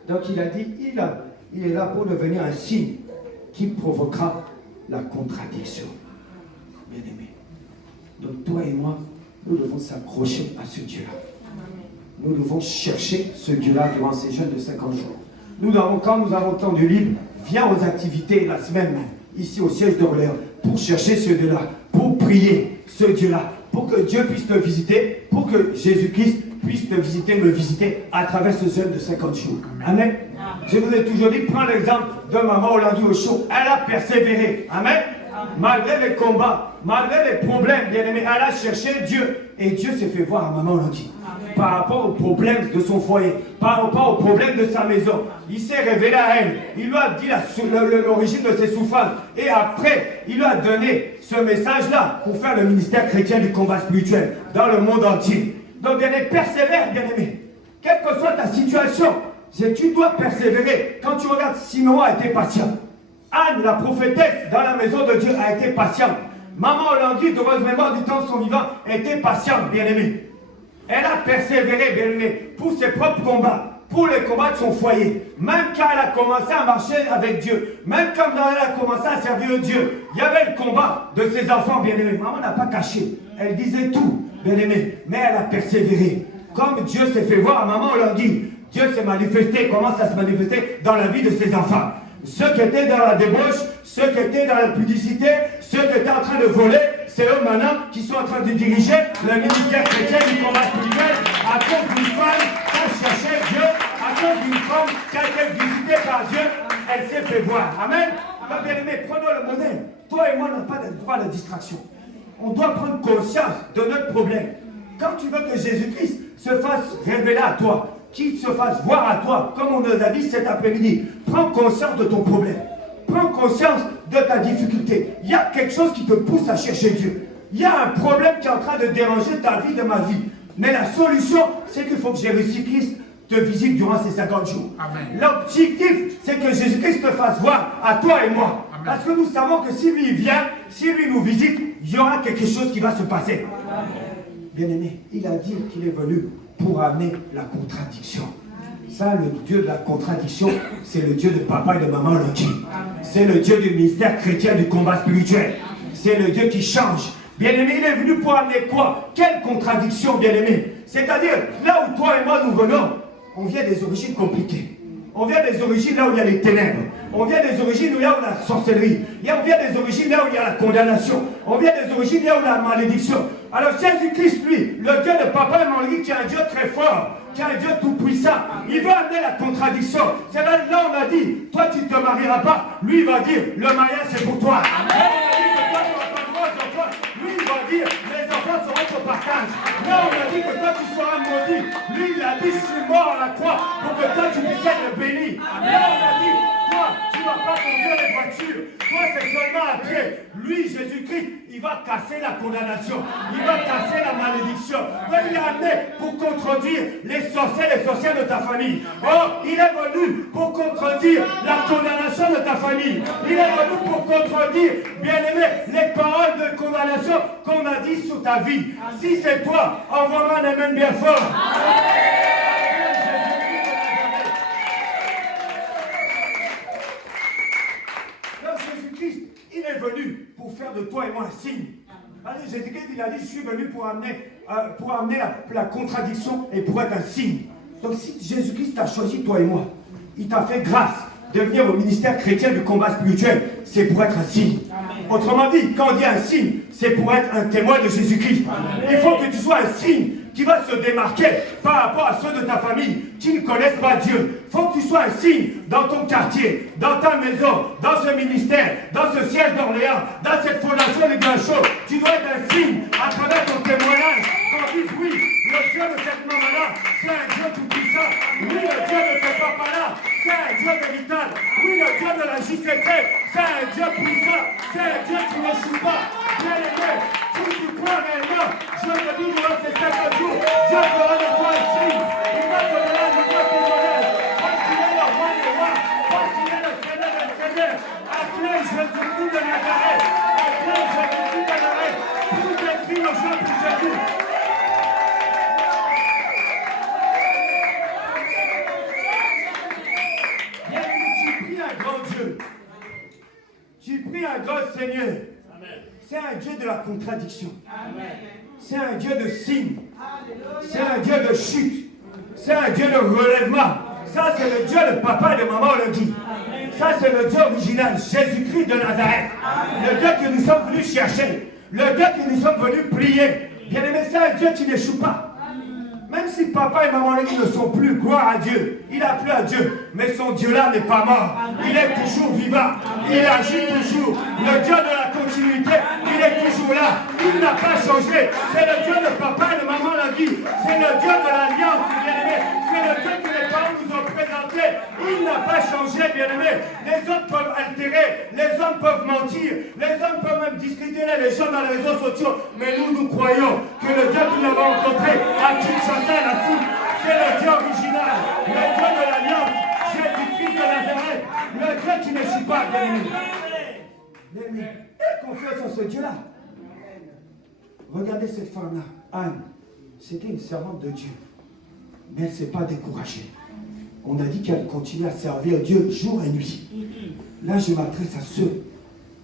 Donc il a dit, il est là pour devenir un signe qui provoquera la contradiction. Bien aimé. Donc toi et moi, nous devons s'accrocher à ce Dieu-là. Nous devons chercher ce Dieu-là durant ces jeûnes de 50 jours. Quand nous avons temps de libre, viens aux activités la semaine même, ici au siège d'Orléans, pour chercher ce Dieu-là, pour prier ce Dieu-là, pour que Dieu puisse te visiter, pour que Jésus-Christ puisse te visiter, me visiter à travers ce jeûne de 50 jours. Amen. Je vous ai toujours dit, prends l'exemple de maman Olandi Osho. Elle a persévéré. Amen. Malgré les combats, malgré les problèmes, bien aimé, elle a cherché Dieu. Et Dieu s'est fait voir à maman Olandi. Par rapport aux problèmes de son foyer, par rapport aux problèmes de sa maison. Il s'est révélé à elle. Il lui a dit l'origine de ses souffrances. Et après, il lui a donné ce message-là pour faire le ministère chrétien du combat spirituel dans le monde entier. Donc, bien aimé, persévère, bien aimé. Quelle que soit ta situation, tu dois persévérer. Quand tu regardes, Simon a été patient. Anne, la prophétesse dans la maison de Dieu, a été patiente. Maman Olandi, de heureuse mémoire du temps de son vivant, était patiente, bien aimé. Elle a persévéré, bien aimé, pour ses propres combats, pour les combats de son foyer. Même quand elle a commencé à marcher avec Dieu, même quand elle a commencé à servir Dieu, il y avait le combat de ses enfants, bien aimé. Maman n'a pas caché. Elle disait tout, bien aimé, mais elle a persévéré. Comme Dieu s'est fait voir à maman Olandi, Dieu s'est manifesté, commence à se manifester dans la vie de ses enfants. Ceux qui étaient dans la débauche, ceux qui étaient dans la pudicité, ceux qui étaient en train de voler, c'est eux maintenant qui sont en train de diriger le ministère chrétien du combat spirituel à cause d'une femme qui a cherché Dieu, à cause d'une femme qui a été visitée par Dieu, elle s'est fait voir. Amen. Donc, bien aimé, prenons le modèle. Toi et moi, on n'a pas de droit à la distraction. On doit prendre conscience de notre problème. Quand tu veux que Jésus-Christ se fasse révéler à toi, qu'il se fasse voir à toi, comme on nous a dit cet après-midi, prends conscience de ton problème. Prends conscience de ta difficulté. Il y a quelque chose qui te pousse à chercher Dieu. Il y a un problème qui est en train de déranger ta vie, de ma vie. Mais la solution, c'est qu'il faut que Jésus-Christ te visite durant ces 50 jours. L'objectif, c'est que Jésus-Christ te fasse voir à toi et moi. Amen. Parce que nous savons que si lui vient, si lui nous visite, il y aura quelque chose qui va se passer. Bien-aimé, il a dit qu'il est venu pour amener la contradiction. Ça, le Dieu de la contradiction, c'est le Dieu de papa et de maman Olandi. C'est le Dieu du ministère chrétien du combat spirituel. C'est le Dieu qui change. Bien-aimé, il est venu pour amener quoi? Quelle contradiction, bien-aimé? C'est-à-dire, là où toi et moi nous venons, on vient des origines compliquées. On vient des origines là où il y a les ténèbres. On vient des origines où il y a la sorcellerie. On vient des origines là où il y a la condamnation. On vient des origines là où il y a la malédiction. Alors Jésus-Christ, lui, le Dieu de papa et maman, qui est un Dieu très fort, qui est un Dieu tout-puissant, il va amener la contradiction. C'est là on a dit, toi tu ne te marieras pas. Lui il va dire, le mariage c'est pour toi. Amen. Lui il va dire, les enfants seront au partage. Là on a dit que toi tu seras maudit. Lui il a dit, je suis mort à la croix pour que toi tu puisses être béni. Là on a dit, toi tu ne vas pas conduire les voitures. Toi c'est seulement à pied. Lui Jésus-Christ, il va casser la condamnation. Il va casser la malédiction. Donc il est amené pour contredire les sorcières de ta famille. Oh, il est venu pour contredire la condamnation de ta famille. Il est venu pour contredire, bien-aimé, les paroles de condamnation qu'on a dit sur ta vie. Si c'est toi, envoie-moi un amen bien fort. Donc Jésus-Christ, il est venu pour faire de toi et moi un signe. Jésus-Christ, il a dit, je suis venu pour amener la contradiction et pour être un signe. Donc si Jésus-Christ t'a choisi, toi et moi, il t'a fait grâce de venir au ministère chrétien du combat spirituel, c'est pour être un signe. Autrement dit, quand on dit un signe, c'est pour être un témoin de Jésus-Christ. Il faut que tu sois un signe qui va se démarquer par rapport à ceux de ta famille qui ne connaissent pas Dieu. Il faut que tu sois un signe dans ton quartier, dans ta maison, dans ce ministère, dans ce siège d'Orléans, dans cette fondation de Grand Chaud. Tu dois être un signe à travers ton témoignage. Qu'on dise oui, le Dieu de cette maman-là, c'est un Dieu tout-puissant. Oui, le Dieu de ce papa-là, c'est un Dieu véritable. Oui, le Dieu de la JCT, c'est un Dieu puissant. C'est un Dieu qui ne joue pas. Bien aimé, si tu crois réellement, je te dis durant ces 5 jours, Dieu fera de toi un signe. Il va te donner un nouveau témoignage. Parce qu'il est le roi des rois. Parce qu'il est le Seigneur des seigneurs. Appelez Jésus-Christ de Nazareth. Appelez Jésus-Christ de Nazareth. Tout écrit le jeu pour Jésus. Tu pries un grand Seigneur. C'est un Dieu de la contradiction. C'est un Dieu de signes. C'est un Dieu de chute. C'est un Dieu de relèvement. Ça, c'est le Dieu de papa et de maman Olandi. Ça, c'est le Dieu original, Jésus-Christ de Nazareth. Le Dieu que nous sommes venus chercher. Le Dieu que nous sommes venus prier. Bien aimé, c'est un Dieu qui n'échoue pas. Même si papa et maman Lagui ne sont plus, gloire à Dieu, il a plu à Dieu, mais son Dieu-là n'est pas mort. Il est toujours vivant, il agit toujours. Le Dieu de la continuité, il est toujours là. Il n'a pas changé. C'est le Dieu de papa et de maman Lagui. C'est le Dieu de l'alliance, bien-aimé. C'est le Dieu que les parents nous ont présenté. Il n'a pas changé, bien-aimé. Les hommes peuvent altérer, les hommes peuvent mentir, les hommes peuvent même discréditer les gens dans les réseaux sociaux. Mais nous croyons que le Dieu que nous avons rencontré à Kinshasa, c'est le Dieu original, le Dieu de l'alliance, Jésus-Christ de Nazareth, le Dieu qui ne chie pas, bien-aimé. Aie confiance en ce Dieu-là. Regardez cette femme-là, Anne. C'était une servante de Dieu. Mais elle ne s'est pas découragée. On a dit qu'elle continue à servir Dieu jour et nuit. Là, je m'adresse à ceux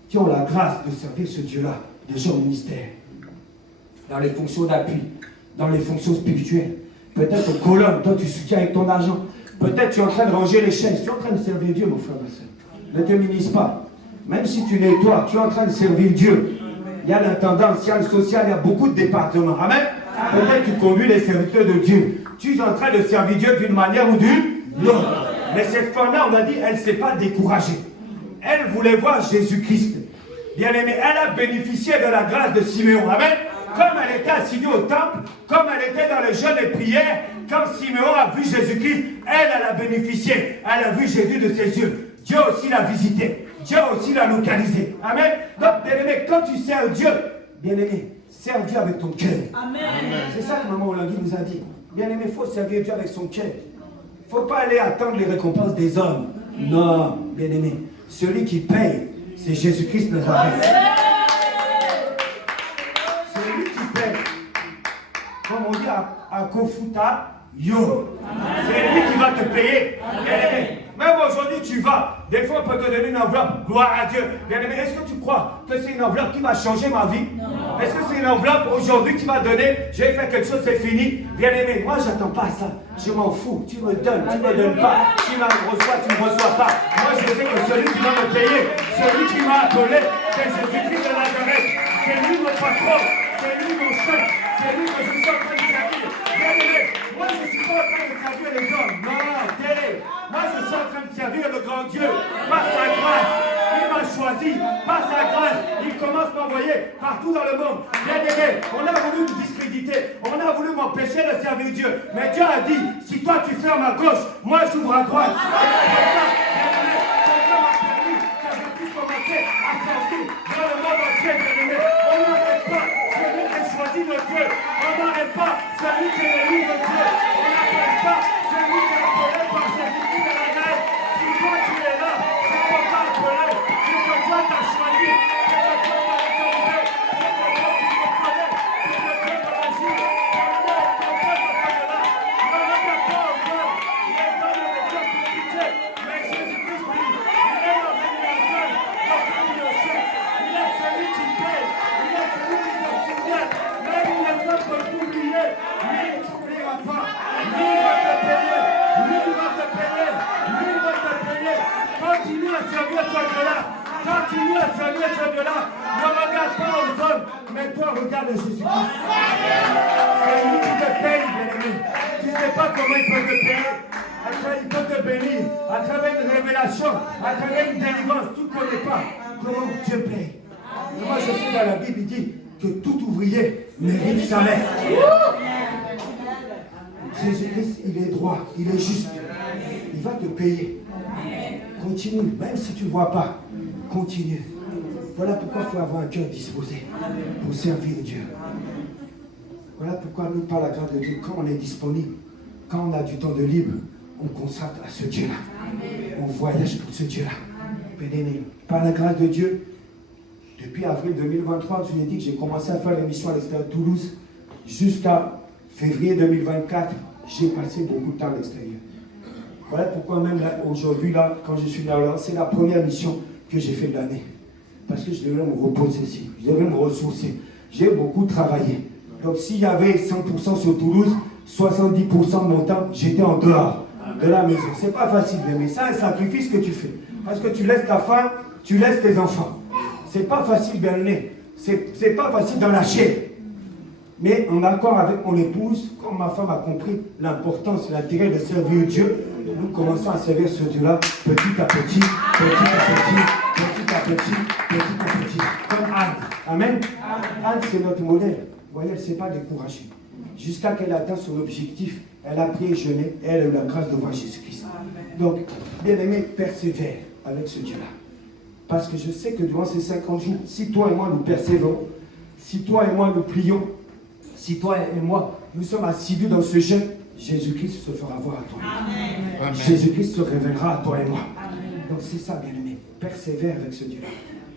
qui ont la grâce de servir ce Dieu-là, déjà au ministère, dans les fonctions d'appui, dans les fonctions spirituelles. Peut-être au colonne, toi tu soutiens avec ton argent. Peut-être tu es en train de ranger les chaises, tu es en train de servir Dieu, mon frère, ma soeur. Ne te minimise pas. Même si tu nettoies, tu es en train de servir Dieu. Il y a l'intendance, il y a le social, il y a beaucoup de départements. Amen. Peut-être tu conduis les serviteurs de Dieu. Tu es en train de servir Dieu d'une manière ou d'une autre. Mais cette femme-là, on a dit, elle ne s'est pas découragée. Elle voulait voir Jésus-Christ. Bien-aimé, elle a bénéficié de la grâce de Siméon. Amen. Comme elle était assignée au temple, comme elle était dans les jeûnes et prières, quand Siméon a vu Jésus-Christ, elle a bénéficié. Elle a vu Jésus de ses yeux. Dieu aussi l'a visité. Dieu aussi l'a localisé. Amen. Donc, bien-aimé, quand tu sers Dieu, bien-aimé, sers Dieu avec ton cœur. Amen. C'est ça que maman Olangui nous a dit. Bien-aimé, il faut servir Dieu avec son cœur. Il ne faut pas aller attendre les récompenses des hommes. Non, bien-aimé. Celui qui paye, c'est Jésus-Christ Nazareth. Celui qui paye, comme on dit à Kofuta, yo. C'est lui qui va te payer. Bien-aimé. Même aujourd'hui, tu vas. Des fois, on peut te donner une enveloppe. Gloire à Dieu. Bien-aimé, est-ce que tu crois que c'est une enveloppe qui va changer ma vie? Est-ce que c'est une enveloppe aujourd'hui qui va donner? J'ai fait quelque chose, c'est fini. Bien-aimé, moi, j'attends pas ça. Je m'en fous. Tu me donnes, tu me donnes pas. Tu me reçois, tu me reçois pas. Moi, je sais que celui qui va me payer, celui qui m'a appelé, c'est Jésus-Christ de Nazareth. C'est lui mon patron. C'est lui mon chef. C'est lui que je suis en train de servir. Bien-aimé, moi, je ne suis pas en train de servir les hommes. Non, télé. Moi, je suis en train de servir le grand Dieu par sa grâce. Il m'a choisi par sa grâce. Il commence à m'envoyer partout dans le monde. Bien-aimé, on a voulu me discréditer. On a voulu m'empêcher de servir Dieu. Mais Dieu a dit, si toi tu fermes à gauche, moi j'ouvre à droite. C'est ça, bien-aimé, que Dieu m'a permis que je puisse commencer à servir dans le monde entier, bien-aimé. On n'arrête pas celui qui est choisi de Dieu. On n'arrête pas celui qui est élu de Dieu. On n'arrête pas celui qui est appelé par Jésus-Christ de Nazareth. Si toi tu es là, c'est qu'on t'a appelé, c'est que Dieu t'a choisi, c'est que Dieu t'a autorisé, c'est que Dieu te connaît, c'est que Dieu te agit. On est confiant dans ce là. Ne regarde pas aux hommes. Les hommes ont des cœurs pour pitié. Mais Jésus-Christ, lui, il est l'organisateur, le premier de chef. Il est celui qui paye. Il est celui qui se souvient. Même les hommes peuvent t'oublier. Lui, il ne t'oubliera pas. Lui, il va te payer. Lui, il va te payer. Lui, il va te payer. Continue à servir ce Dieu-là. Continue à servir ce Dieu-là. Ne regarde pas aux hommes, mais toi, regarde Jésus-Christ. C'est lui qui te paye, bien-aimé. Tu ne sais pas comment il peut te payer. Il peut te bénir à travers une révélation, à travers une délivrance. Tu ne connais pas comment Dieu paye. Et moi, je suis dans la Bible, il dit que tout ouvrier mérite salaire. Jésus-Christ, il est droit, il est juste. Il va te payer. Continue, même si tu ne vois pas, continue. Voilà pourquoi il faut avoir un cœur disposé pour servir Dieu. Voilà pourquoi nous, par la grâce de Dieu, quand on est disponible, quand on a du temps de libre, on consacre à ce Dieu-là. On voyage pour ce Dieu-là. Bien-aimé, par la grâce de Dieu, depuis avril 2023, je vous ai dit que j'ai commencé à faire l'émission à l'extérieur de Toulouse. Jusqu'à février 2024, j'ai passé beaucoup de temps à l'extérieur. Voilà pourquoi même aujourd'hui, là, quand je suis là, c'est la première mission que j'ai fait de l'année. Parce que je devais me reposer ici, je devais me ressourcer. J'ai beaucoup travaillé. Donc s'il y avait 100% sur Toulouse, 70% de mon temps, j'étais en dehors de la maison. C'est pas facile, mais c'est un sacrifice que tu fais. Parce que tu laisses ta femme, tu laisses tes enfants. C'est pas facile, bien né. C'est pas facile dans la chair. Mais en accord avec mon épouse, quand ma femme a compris l'importance, l'intérêt de servir Dieu, nous commençons à servir ce Dieu-là petit à petit, petit à petit, petit à petit, petit à petit. Comme Anne. Amen. Anne, c'est notre modèle. Vous voyez, elle ne s'est pas découragée. Jusqu'à qu'elle atteint son objectif, elle a prié et jeûné et elle a eu la grâce de voir Jésus-Christ. Donc, bien aimé, persévère avec ce Dieu-là. Parce que je sais que durant ces 50 jours, si toi et moi nous persévérons, si toi et moi nous prions, si toi et moi nous sommes assidus dans ce jeûne, Jésus-Christ se fera voir à toi. Amen. Jésus-Christ se révélera à toi et moi. Amen. Donc c'est ça, bien-aimé. Persévère avec ce Dieu-là.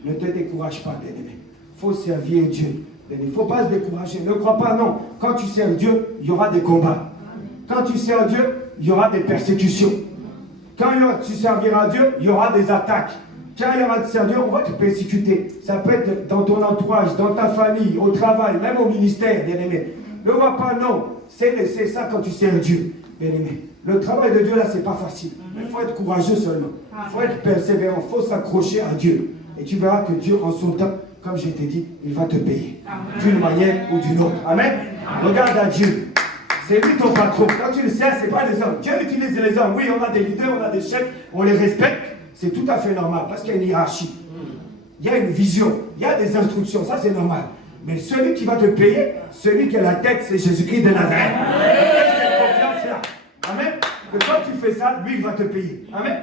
Ne te décourage pas, bien-aimé. Il faut servir Dieu. Il ne faut pas se décourager. Ne crois pas, non. Quand tu sers Dieu, il y aura des combats. Quand tu sers Dieu, il y aura des persécutions. Quand tu serviras Dieu, il y aura des attaques. Quand il y aura de servir, on va te persécuter. Ça peut être dans ton entourage, dans ta famille, au travail, même au ministère, bien-aimé. Ne vois pas, non. C'est ça quand tu sers Dieu, bien-aimé. Le travail de Dieu, là, c'est pas facile. Mais il faut être courageux seulement. Il faut être persévérant. Il faut s'accrocher à Dieu. Et tu verras que Dieu, en son temps, comme je t'ai dit, il va te payer. D'une manière ou d'une autre. Amen. Regarde à Dieu. C'est lui ton patron. Quand tu le sers, ce n'est pas les hommes. Dieu utilise les hommes. Oui, on a des leaders, on a des chefs, on les respecte. C'est tout à fait normal parce qu'il y a une hiérarchie. Il y a une vision. Il y a des instructions. Ça, c'est normal. Mais celui qui va te payer, celui qui est la tête, c'est Jésus-Christ de Nazareth. Cette confiance-là. Amen. Que quand tu fais ça, lui, il va te payer. Amen.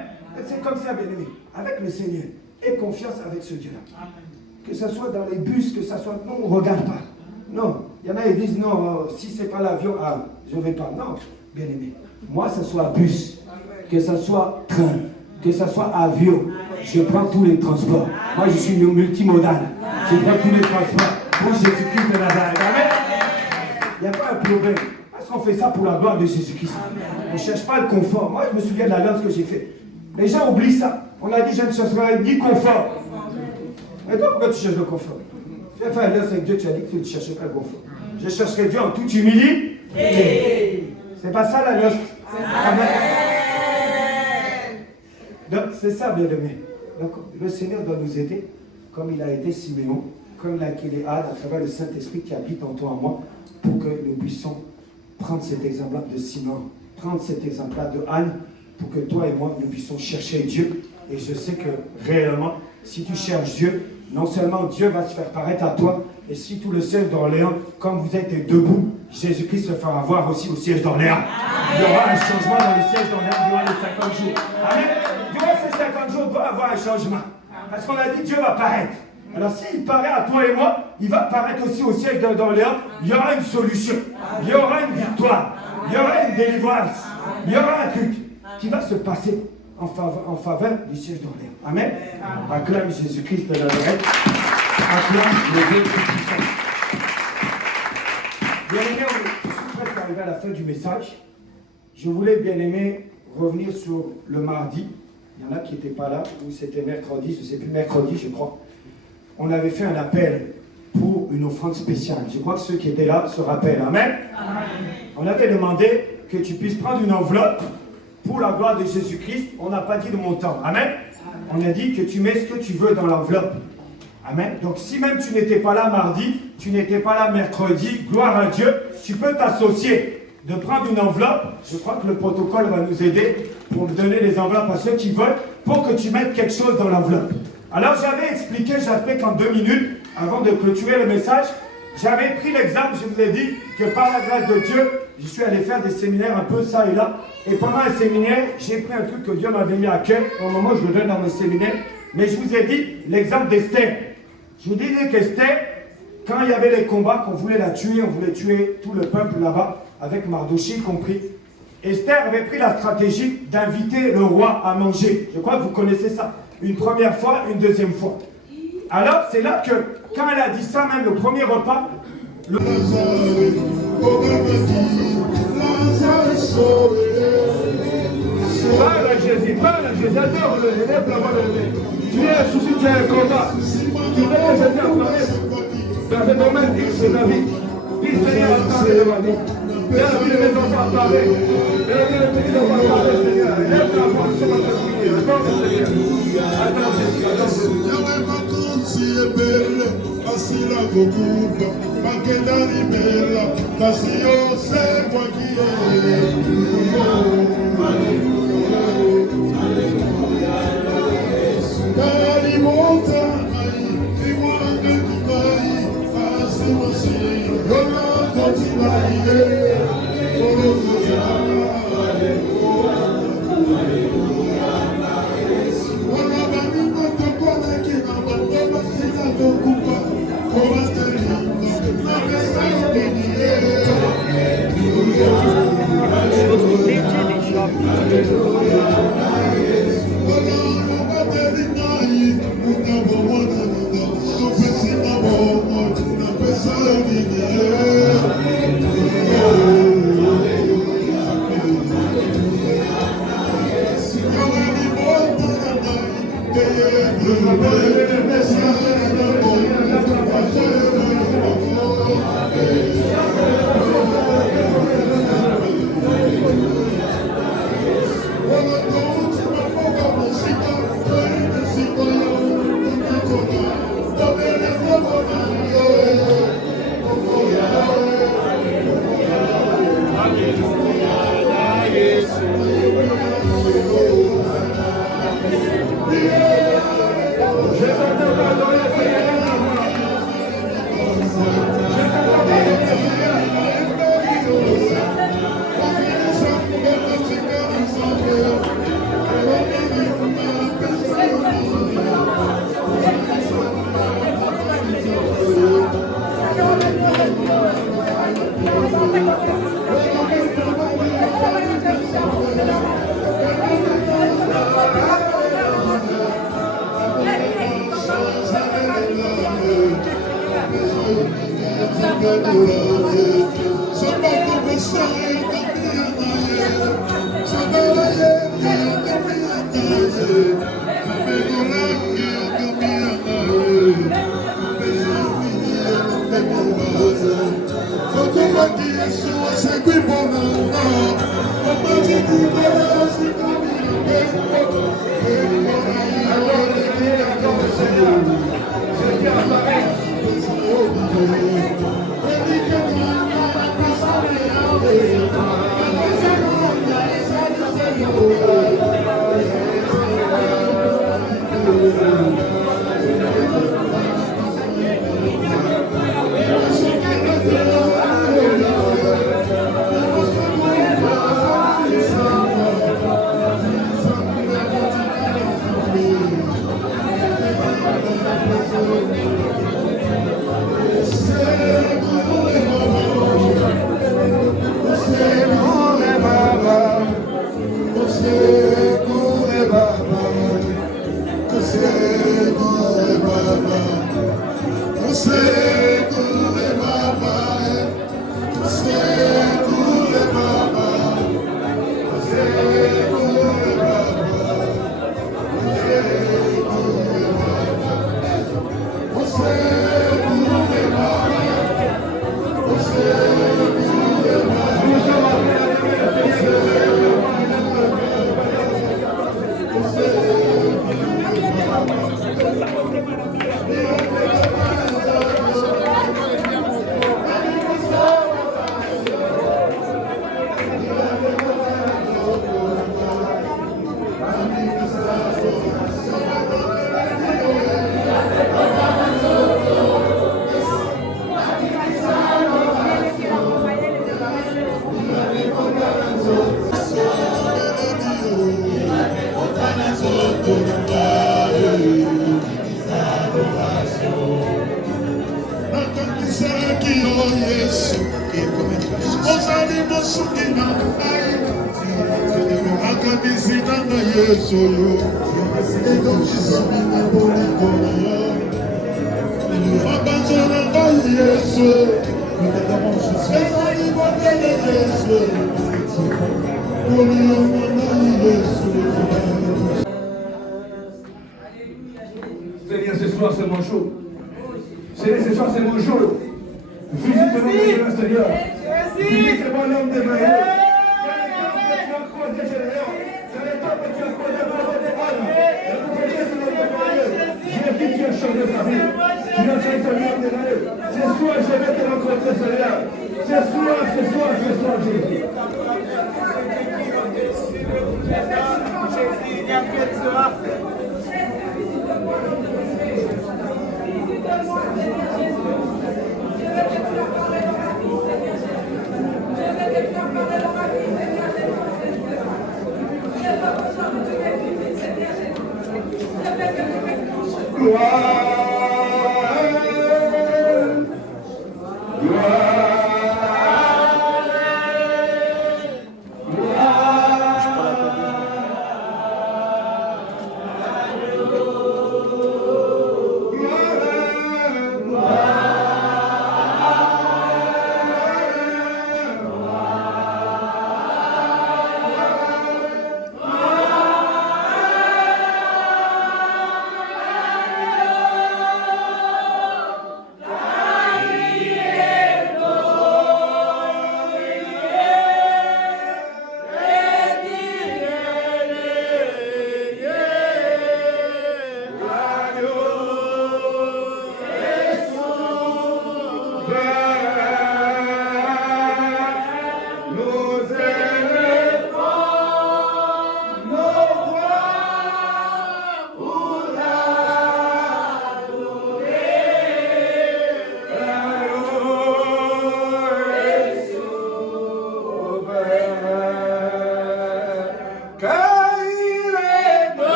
C'est comme ça, bien-aimé. Avec le Seigneur. Aie confiance avec ce Dieu-là. Que ce soit dans les bus, que ce soit... Non, on ne regarde pas. Non. Il y en a qui disent, non, si ce n'est pas l'avion, je ne vais pas. Non, bien-aimé. Moi, que ce soit bus, que ce soit train, que ce soit avion, je prends tous les transports. Moi, je suis multimodal. Je prends tous les transports pour Jésus-Christ de Nazareth. Amen. Il n'y a pas un problème. Parce qu'on fait ça pour la gloire de Jésus-Christ. On ne cherche pas le confort. Moi, je me souviens de l'alliance que j'ai faite. Les gens oublient ça. On a dit, je ne chercherai ni confort. Et donc, pourquoi tu cherches le confort? Tu as fait alliance avec Dieu, tu as dit que tu ne cherchais pas le confort. Je chercherai Dieu en toute humilité. C'est pas ça l'alliance. Amen. Donc, c'est ça, bien-aimé. Donc, le Seigneur doit nous aider, comme il a été Siméon, comme il a été Anne, à travers le Saint-Esprit qui habite en toi et en moi, pour que nous puissions prendre cet exemple-là de Siméon, prendre cet exemple-là de Anne, pour que toi et moi, nous puissions chercher Dieu. Et je sais que, réellement, si tu cherches Dieu, non seulement Dieu va se faire paraître à toi, et si tout le siège d'Orléans, comme vous êtes debout, Jésus-Christ se fera voir aussi au siège d'Orléans. Il y aura un changement dans le siège d'Orléans durant les 50 jours. Amen. Durant ces 50 jours, il doit y avoir un changement. Parce qu'on a dit Dieu va paraître. Alors s'il paraît à toi et moi, il va paraître aussi au siège d'Orléans. Il y aura une solution. Il y aura une victoire. Il y aura une délivrance. Il y aura un truc qui va se passer en faveur du siège d'Orléans. Amen. Acclame Jésus-Christ de Nazareth. Acclame le Dieu puissant. Bien-aimé, je suis presque arrivé à la fin du message. Je voulais, bien-aimé, revenir sur le mardi. Il y en a qui n'étaient pas là, ou c'était mercredi, je ne sais plus, mercredi, je crois. On avait fait un appel pour une offrande spéciale. Je crois que ceux qui étaient là se rappellent. Amen. Amen. On avait demandé que tu puisses prendre une enveloppe pour la gloire de Jésus-Christ. On n'a pas dit de montant. Amen. On a dit que tu mets ce que tu veux dans l'enveloppe. Amen. Donc si même tu n'étais pas là mardi, tu n'étais pas là mercredi, gloire à Dieu, tu peux t'associer, de prendre une enveloppe. Je crois que le protocole va nous aider pour donner les enveloppes à ceux qui veulent, pour que tu mettes quelque chose dans l'enveloppe. Alors j'avais expliqué, j'avais qu'en 2 minutes, avant de clôturer le message, j'avais pris l'exemple, je vous ai dit que par la grâce de Dieu, je suis allé faire des séminaires un peu ça et là. Et pendant un séminaire, j'ai pris un truc que Dieu m'avait mis à cœur. Au moment où je le donne dans mes séminaires. Mais je vous ai dit l'exemple d'Esther. Je vous disais qu'Esther, quand il y avait les combats, qu'on voulait la tuer, on voulait tuer tout le peuple là-bas, avec Mardochée compris. Esther avait pris la stratégie d'inviter le roi à manger. Je crois que vous connaissez ça. Une première fois, une deuxième fois. Alors, c'est là que, quand elle a dit ça, même le premier repas, parle à Jésus, adore-le, élève la voix de Dieu. Tu es un souci, tu as un combat. Tu veux que Jésus apparaisse dans ce domaine X de ta vie. Dis Seigneur, attends de ma vie. Viens la vie de mes enfants à parler. Viens la vie de mes petits enfants à parler, Seigneur. Élève la voix, je vais te prier. Attends, Seigneur. Attends, Jésus, attends, Jésus. asila kokufa, makedani bela, kasi yo c'est moi qui Kali monta mai, imwa ngetu mai, asi mosi, yola koti mai, oro kuya, wana bani koto kona kina batoba sina dokupa, koma terino, na pesa yobini, Seigneur, ce soir c'est mon jour. Seigneur, ce soir c'est mon jour. Visite-moi, Seigneur. Visite-moi l'homme de ma vie. C'est le temps que tu as causé par le débat. Et vous voyez, c'est le temps que tu as changé ta vie. Tu as fait Seigneur de rêve. Ce soir, je vais te rencontrer, Seigneur. Ce soir, Jésus.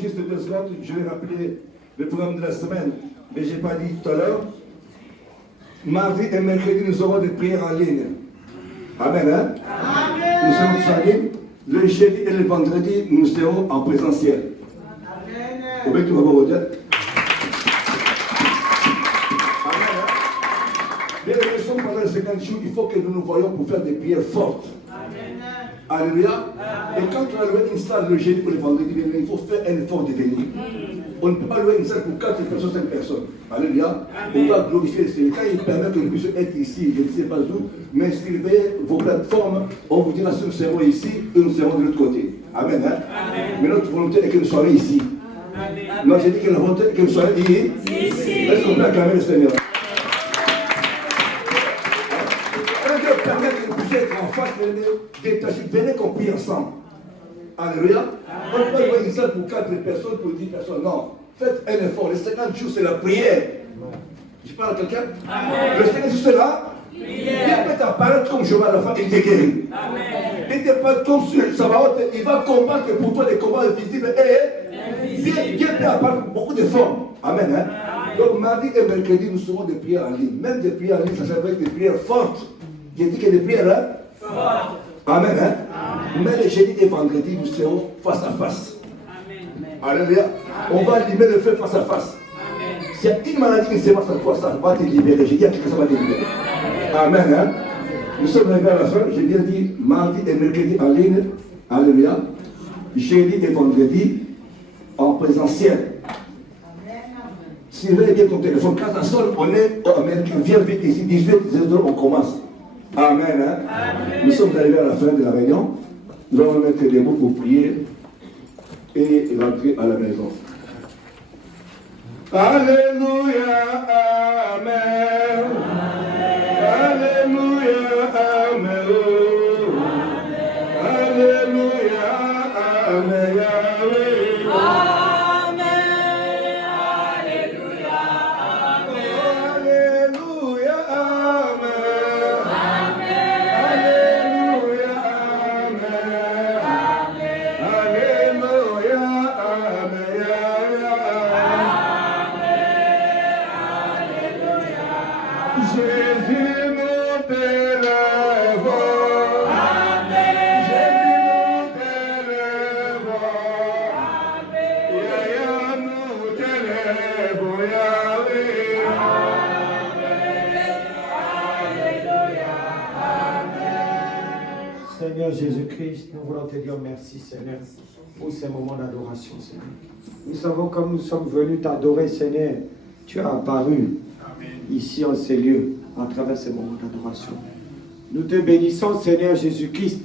Juste 2 secondes, je vais rappeler le programme de la semaine, mais je n'ai pas dit tout à l'heure. Mardi et mercredi, nous aurons des prières en ligne. Amen, hein? Amen. Nous serons tous en ligne. Le jeudi et le vendredi, nous serons en présentiel. Amen. Au bec, tu vas voir au tête. Amen. Bien, nous sommes pendant les 50 jours, il faut que nous nous voyons pour faire des prières fortes. Alléluia. Et quand on a loué une salle le jeudi pour le vendredi, il faut faire un effort de venir. On ne peut pas louer une salle pour 4 personnes, 5 personnes. Alléluia. On doit glorifier le Seigneur. Quand il permet que nous puissions être ici, je ne sais pas où, mais inscrivez vos plateformes, on vous dira si nous serons ici et nous serons de l'autre côté. Amen. Hein? Amen. Mais notre volonté est que nous soyons ici. Amen. Non, j'ai dit que la volonté est que nous soyons ici. Est-ce qu'on peut acclamer le Seigneur? Permet que nous puissions être en face, détachés, venez qu'on prie ensemble. Alléluia. On ne peut pas jouer une salle pour 4 personnes, pour 10 personnes. Non. Faites un effort. Les 50 jours, c'est la prière. Je parle à quelqu'un? Le Seigneur, c'est là. Il peut t'apparaître comme je vois à la fin, il te guérit. Il te parle comme ça va, il va combattre pour toi des combats invisibles et Dieu peut apparaître beaucoup de formes. Amen. Hein? Donc, mardi et mercredi, nous serons des prières en ligne. Même des prières en ligne, ça s'appelle des prières fortes. J'ai dit que des prières, hein? Fortes. Amen. Hein? Amen. Mais le jeudi et vendredi, nous serons face à face. Amen. Alléluia. On va allumer le feu face à face. S'il y a une maladie qui se passe à toi, ça va te libérer. J'ai dit à quelqu'un, ça va te libérer. Amen. Hein? Nous sommes arrivés à la fin. J'ai bien dit mardi et mercredi en ligne. Alléluia. Jeudi et vendredi en présentiel. Surveille bien ton téléphone. Quand ça sonne, on est américain. Viens vite ici. 18h, on commence. Amen. Hein? Amen. Nous sommes arrivés à la fin de la réunion. Nous allons mettre des mots pour prier et rentrer à la maison. Alléluia, Amen. Alléluia, Amen. Alléluia, Amen. Yahweh. Alléluia, Amen. Alléluia, Amen. Alléluia, Amen. Jésus nous t'élève. Jésus nous t'élève. Yahya nous t'élève, Yahweh. Seigneur Jésus-Christ, nous voulons te dire merci, Seigneur, pour ces moments d'adoration, Seigneur. Nous savons comme nous sommes venus t'adorer, Seigneur, tu as apparu ici en ces lieux, à travers ces moments d'adoration. Nous te bénissons, Seigneur Jésus-Christ.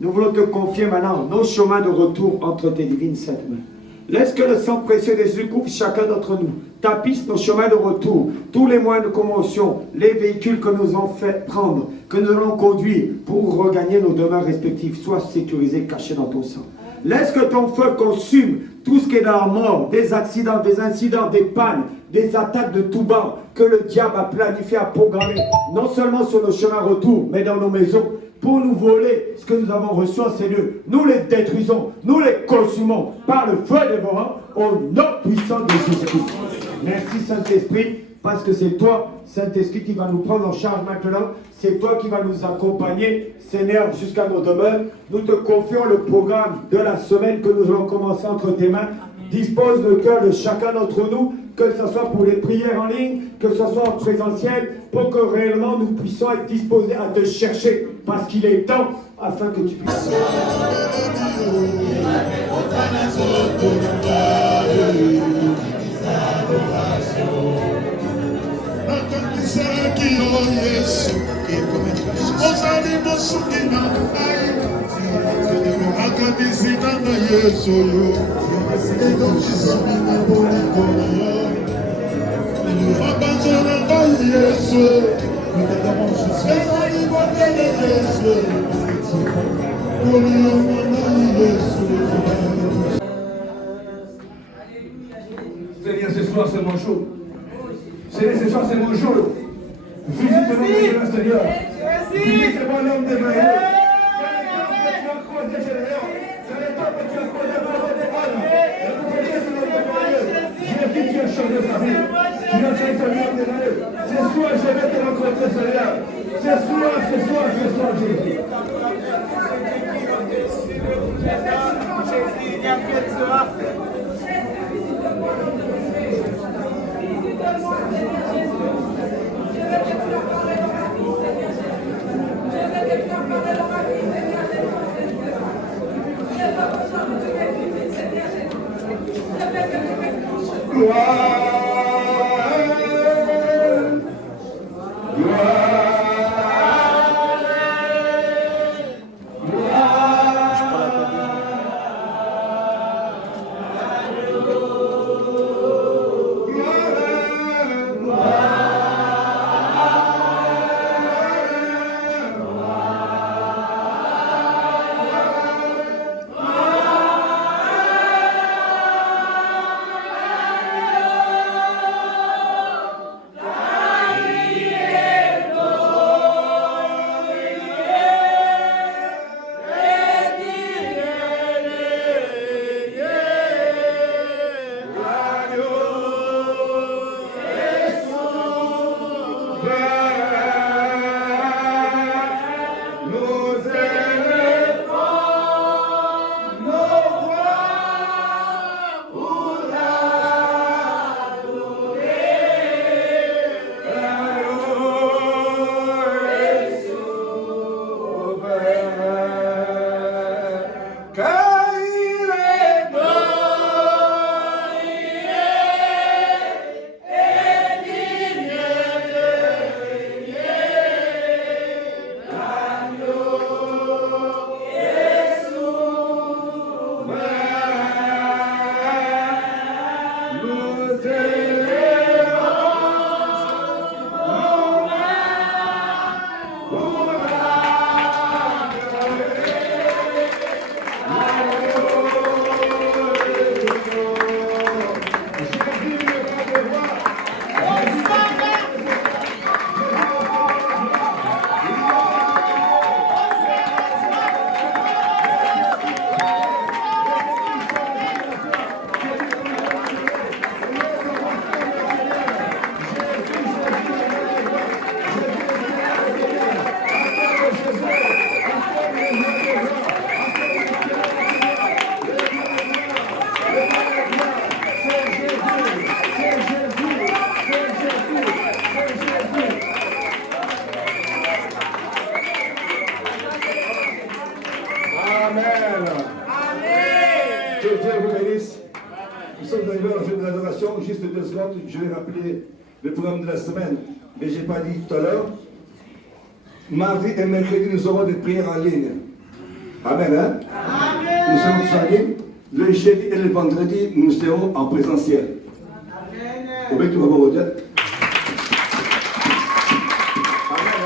Nous voulons te confier maintenant nos chemins de retour entre tes divines saintes mains. Laisse que le sang précieux de Jésus couvre chacun d'entre nous. Tapisse nos chemins de retour, tous les moyens de commotion, les véhicules que nous avons fait prendre, que nous allons conduire pour regagner nos demeures respectives, soient sécurisés, cachés dans ton sang. Laisse que ton feu consume tout ce qui est dans la mort, des accidents, des incidents, des pannes, des attaques de tout bas que le diable a planifié, a programmé, non seulement sur nos chemins retour, mais dans nos maisons, pour nous voler ce que nous avons reçu en ces lieux. Nous les détruisons, nous les consumons par le feu dévorant au nom puissant de Jésus-Christ. Merci Saint-Esprit, parce que c'est toi, Saint-Esprit, qui va nous prendre en charge maintenant. C'est toi qui va nous accompagner, Seigneur, jusqu'à nos demeures. Nous te confions le programme de la semaine que nous allons commencer entre tes mains. Dispose le cœur de chacun d'entre nous, que ce soit pour les prières en ligne, que ce soit en présentiel, pour que réellement nous puissions être disposés à te chercher, parce qu'il est temps afin que tu puisses. Seigneur, ce soir c'est mon jour. Seigneur, ce soir c'est mon jour. Visite-moi, Seigneur. Visite-moi l'homme des mains. Tu as changé sa vie. Tu as changé sa vie. Ce soir, je vais te rencontrer, Seigneur. Ce soir, Jésus. Nous sommes arrivés à la fin de l'adoration. Juste 2 secondes, je vais rappeler le programme de la semaine. Mais je n'ai pas dit tout à l'heure. Mardi et mercredi, nous aurons des prières en ligne. Amen. Hein? Amen. Nous serons tous en ligne. Le jeudi et le vendredi, nous serons en présentiel. Amen. Au bec, tu vas voir au tête. Amen.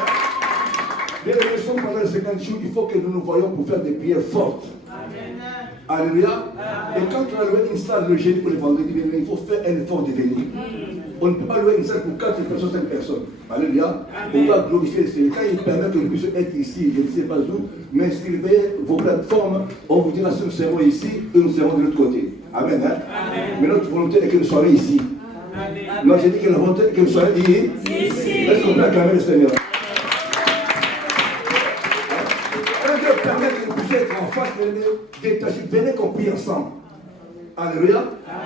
Bien, nous sommes pendant les 50 jours, il faut que nous nous voyons pour faire des prières fortes. Amen. Alléluia. Et quand on a loué une salle le jeudi ou le vendredi, il faut faire un effort de venir. On ne peut pas louer une salle pour 4 personnes, 5 personnes. Alléluia. On va glorifier le Seigneur. Quand il permet que nous puissions être ici, je ne sais pas où, mais inscrivez vos plateformes, on vous dira si nous serons ici et nous serons de l'autre côté. Amen. Hein? Amen. Mais notre volonté est que nous soyons ici. Amen. Non, j'ai dit que la volonté est que nous soyons ici. Est-ce qu'on peut acclamer le Seigneur? Dieu permet que nous puissions être en face, détachés, venez qu'on prie ensemble. Alléluia.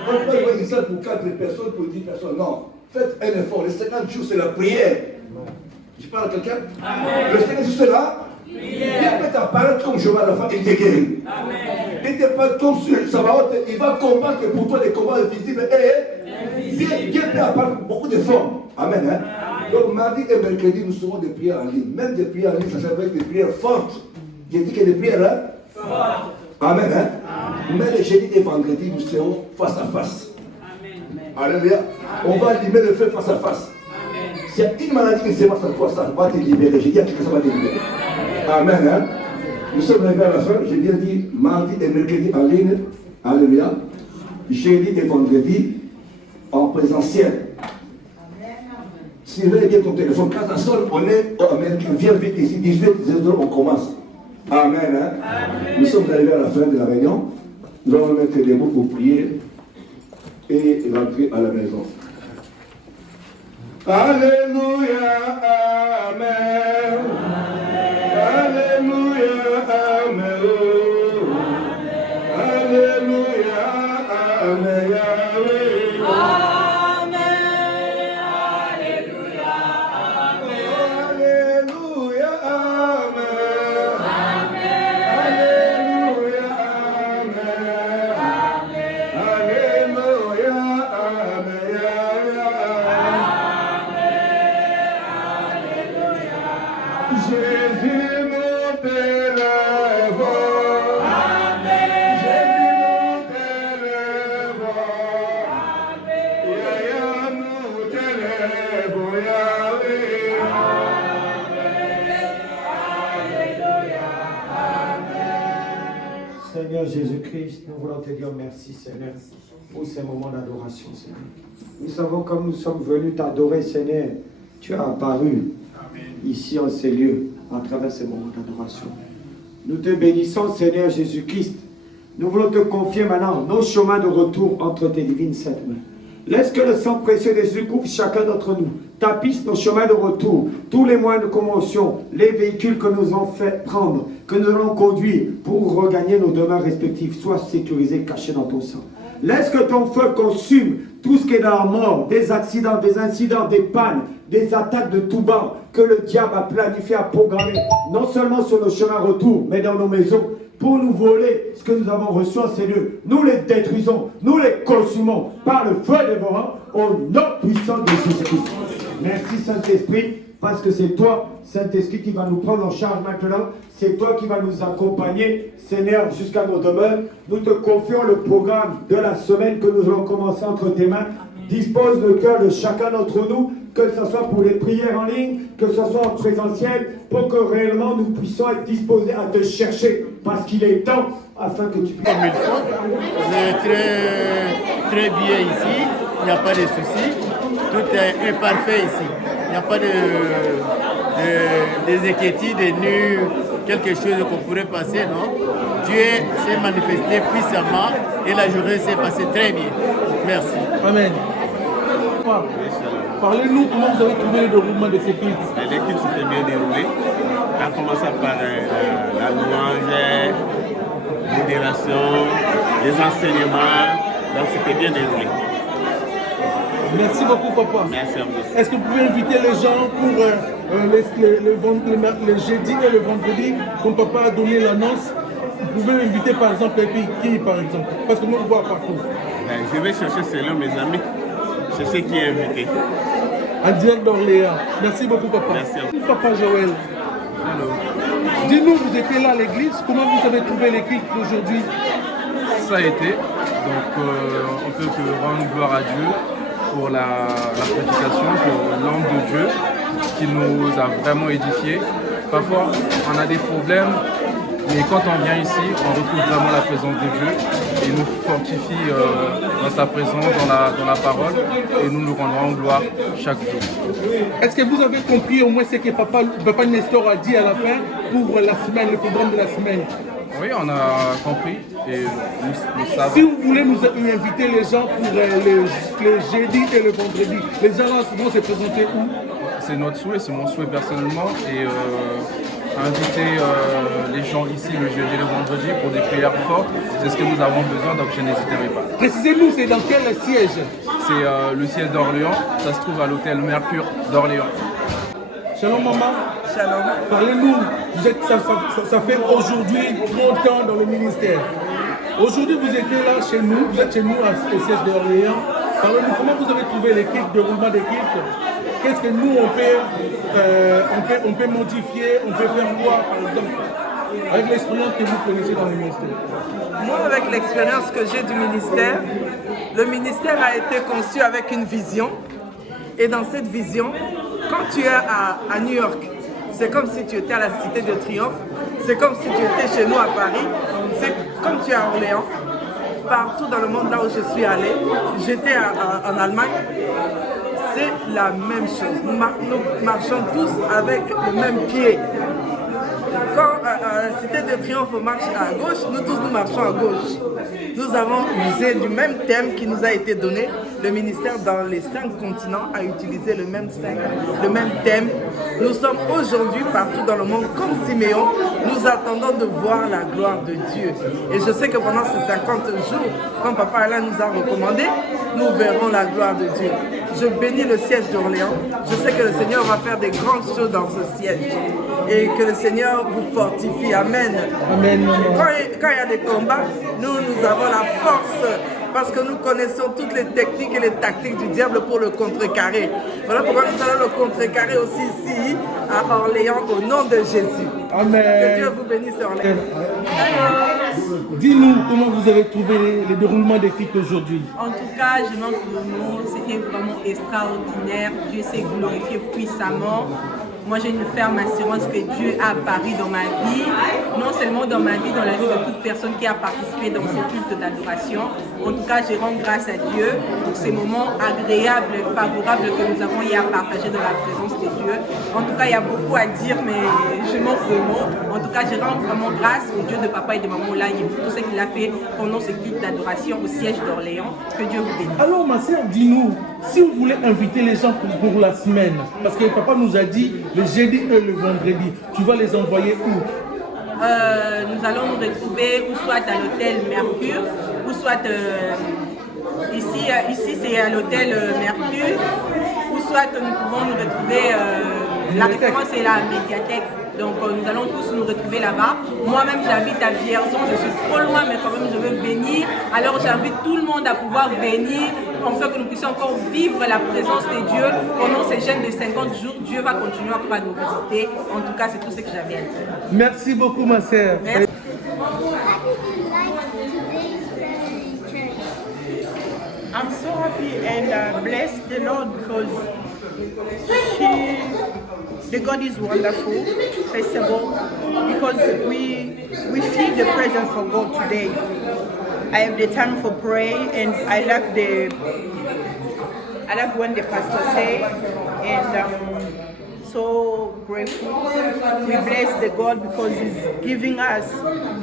On ne peut pas louer une salle pour 4 personnes, pour 10 personnes. Non. Faites un effort. Les 50 jours, c'est la prière. Je parle à quelqu'un? Le Seigneur juste là. Viens mettre ta parole comme je vois à la fin, il te guérit. Il ne te parle comme ça va, il va combattre pour toi des combats invisibles et bien prêt à parler beaucoup d'efforts. Amen. Hein? Donc mardi et mercredi, nous serons des prières en ligne. Même des prières en ligne, ça s'appelle des prières fortes. J'ai dit que des prières là. Fortes. Amen. Hein? Mais le jeudi et vendredi, nous serons face à face. Amen. Alléluia. On va allumer le feu face à face. S'il y a une maladie qui se passe à toi, ça va te libérer. Je dis à quelqu'un, ça va te libérer. Amen. Hein? Nous sommes arrivés à la fin. J'ai bien dit mardi et mercredi en ligne. Alléluia. Jeudi et vendredi en présentiel. Surveille bien ton téléphone. Quand ça sonne, on est au Américain. Viens vite ici. 18h, on commence. Amen. Hein? Amen. Nous sommes arrivés à la fin de la réunion. Nous allons mettre des mots pour prier et rentrer à la maison. Alléluia, Amen. Alléluia, Amen. Alléluia, Amen. Seigneur Jésus-Christ, nous voulons te dire merci, Seigneur, pour ces moments d'adoration, Seigneur. Nous savons comme nous sommes venus t'adorer, Seigneur, tu as apparu ici en ces lieux, à travers ces moments d'adoration. Nous te bénissons, Seigneur Jésus-Christ. Nous voulons te confier maintenant nos chemins de retour entre tes divines saintes mains. Laisse que le sang précieux de Jésus couvre chacun d'entre nous, tapisse nos chemins de retour, tous les moyens de commotion, les véhicules que nous avons fait prendre, que nous allons conduire pour regagner nos demeures respectives, soient sécurisés, cachés dans ton sang. Laisse que ton feu consume tout ce qui est dans la mort, des accidents, des incidents, des pannes, des attaques de tout bas, que le diable a planifié, a programmé, non seulement sur nos chemins retour, mais dans nos maisons, pour nous voler ce que nous avons reçu en ces lieux. Nous les détruisons, nous les consumons par le feu dévorant, au nom puissant de Jésus-Christ. Merci Saint-Esprit, parce que c'est toi, Saint-Esprit, qui va nous prendre en charge maintenant. C'est toi qui vas nous accompagner, Seigneur, jusqu'à nos demeures. Nous te confions le programme de la semaine que nous allons commencer entre tes mains. Dispose le cœur de chacun d'entre nous, que ce soit pour les prières en ligne, que ce soit en présentiel, pour que réellement nous puissions être disposés à te chercher, parce qu'il est temps afin que tu puisses. Comme il faut, très bien ici, il n'y a pas de soucis, tout est parfait ici, il n'y a pas des inquiétudes, des nus, quelque chose qu'on pourrait passer, non? Dieu s'est manifesté puissamment et la journée s'est passée très bien. Merci. Amen. Parlez-nous comment vous avez trouvé le déroulement de ces cultes. Les cultes s'étaient bien déroulés. On a commencé par la louange, modération, les enseignements. Donc c'était bien déroulé. Merci beaucoup, papa. Merci à vous. Est-ce que vous pouvez inviter les gens pour le jeudi et le vendredi, comme papa a donné l'annonce? Vous pouvez inviter par exemple qui par exemple? Parce que nous on voit partout. Je vais chercher selon mes amis. C'est ce qui est invité. En direct d'Orléans. Merci beaucoup, papa. Merci à vous. Papa Joël. Dis-nous, vous étiez là à l'église. Comment vous avez trouvé l'équipe aujourd'hui? Ça a été. Donc, on peut que rendre gloire à Dieu pour la prédication, pour l'homme de Dieu qui nous a vraiment édifiés. Parfois, on a des problèmes, mais quand on vient ici, on retrouve vraiment la présence de Dieu. Il nous fortifie dans sa présence, dans la parole, et nous nous rendrons gloire chaque jour. Est-ce que vous avez compris au moins ce que papa Nestor a dit à la fin pour la semaine, le programme de la semaine? Oui, on a compris et nous savons. Si vous voulez nous inviter les gens pour le jeudi et le vendredi, les gens vont se présenter où? C'est notre souhait, c'est mon souhait personnellement, et inviter les gens ici le jeudi et le vendredi pour des prières fortes, c'est ce que nous avons besoin, donc je n'hésiterai pas. Précisez-nous, c'est dans quel siège? C'est le siège d'Orléans, ça se trouve à l'hôtel Mercure d'Orléans. Shalom maman. Shalom. Parlez-nous, ça fait aujourd'hui 30 ans dans le ministère. Aujourd'hui vous étiez là chez nous, vous êtes chez nous au siège d'Orléans. Parlez-nous, comment vous avez trouvé l'équipe, de roulement d'équipe? Qu'est-ce que nous on peut modifier, on peut faire quoi par exemple, avec l'expérience que vous connaissez dans le ministère? Moi, avec l'expérience que j'ai du ministère, le ministère a été conçu avec une vision. Et dans cette vision, quand tu es à New York, c'est comme si tu étais à la Cité de Triomphe, c'est comme si tu étais chez nous à Paris, c'est comme tu es à Orléans. Partout dans le monde, là où je suis allée, j'étais en Allemagne, c'est la même chose. Nous marchons tous avec le même pied. Quand la Cité de Triomphe marche à gauche, nous tous nous marchons à gauche. Nous avons usé du même thème qui nous a été donné. Le ministère dans les 5 continents a utilisé le même thème. Nous sommes aujourd'hui partout dans le monde comme Siméon. Nous attendons de voir la gloire de Dieu. Et je sais que pendant ces 50 jours, comme Papa Alain nous a recommandé, nous verrons la gloire de Dieu. Je bénis le siège d'Orléans. Je sais que le Seigneur va faire des grandes choses dans ce siège. Et que le Seigneur vous fortifie. Amen. Amen. Quand il y a des combats, nous avons la force parce que nous connaissons toutes les techniques et les tactiques du diable pour le contrecarrer. Voilà pourquoi nous allons le contrecarrer aussi ici à Orléans au nom de Jésus. Amen. Que Dieu vous bénisse Orléans. Dis-nous comment vous avez trouvé les déroulements des clips aujourd'hui. En tout cas, je manque le mot, c'était vraiment extraordinaire. Dieu s'est glorifié puissamment. Moi, j'ai une ferme assurance que Dieu a apparu dans ma vie, non seulement dans ma vie, dans la vie de toute personne qui a participé dans ce culte d'adoration. En tout cas, je rends grâce à Dieu pour ces moments agréables, favorables que nous avons eu à partager dans la présence de Dieu. En tout cas, il y a beaucoup à dire, mais je manque de mots. En tout cas, je rends vraiment grâce au Dieu de papa et de maman Lagne pour tout ce qu'il a fait pendant ce culte d'adoration au siège d'Orléans. Que Dieu vous bénisse. Alors, ma sœur, dis-nous, si vous voulez inviter les gens pour la semaine, parce que papa nous a dit le jeudi et le vendredi, tu vas les envoyer où? Nous allons nous retrouver ou soit à l'hôtel Mercure, ou soit ici c'est à l'hôtel Mercure, ou soit nous pouvons nous retrouver, la référence est la médiathèque. Donc nous allons tous nous retrouver là-bas. Moi-même j'habite à Vierzon, je suis trop loin mais quand même je veux venir. Alors j'invite tout le monde à pouvoir venir, afin que nous puissions encore vivre la présence de Dieu. Pendant ces jeûnes de 50 jours, Dieu va continuer encore à nous visiter. En tout cas, c'est tout ce que j'avais à dire. Merci beaucoup ma sœur. Merci. I'm so happy and bless the Lord because the God is wonderful, first of all, because we feel the presence of God today. I have the time for pray and I like when the pastor say, and I'm so grateful. We bless the God because He's giving us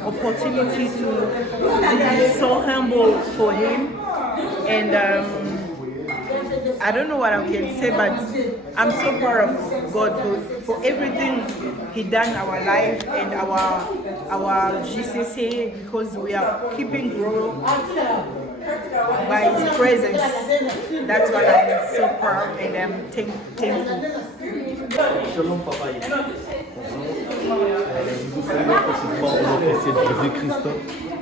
opportunity to be so humble for Him. And I don't know what I can say, but I'm so proud of God for everything He done in our life and our GCC, because we are keeping growing by His presence. That's why I'm so proud and I'm thankful. Shalom, Papa. vous salue précisément au nom précieux de Jésus-Christ.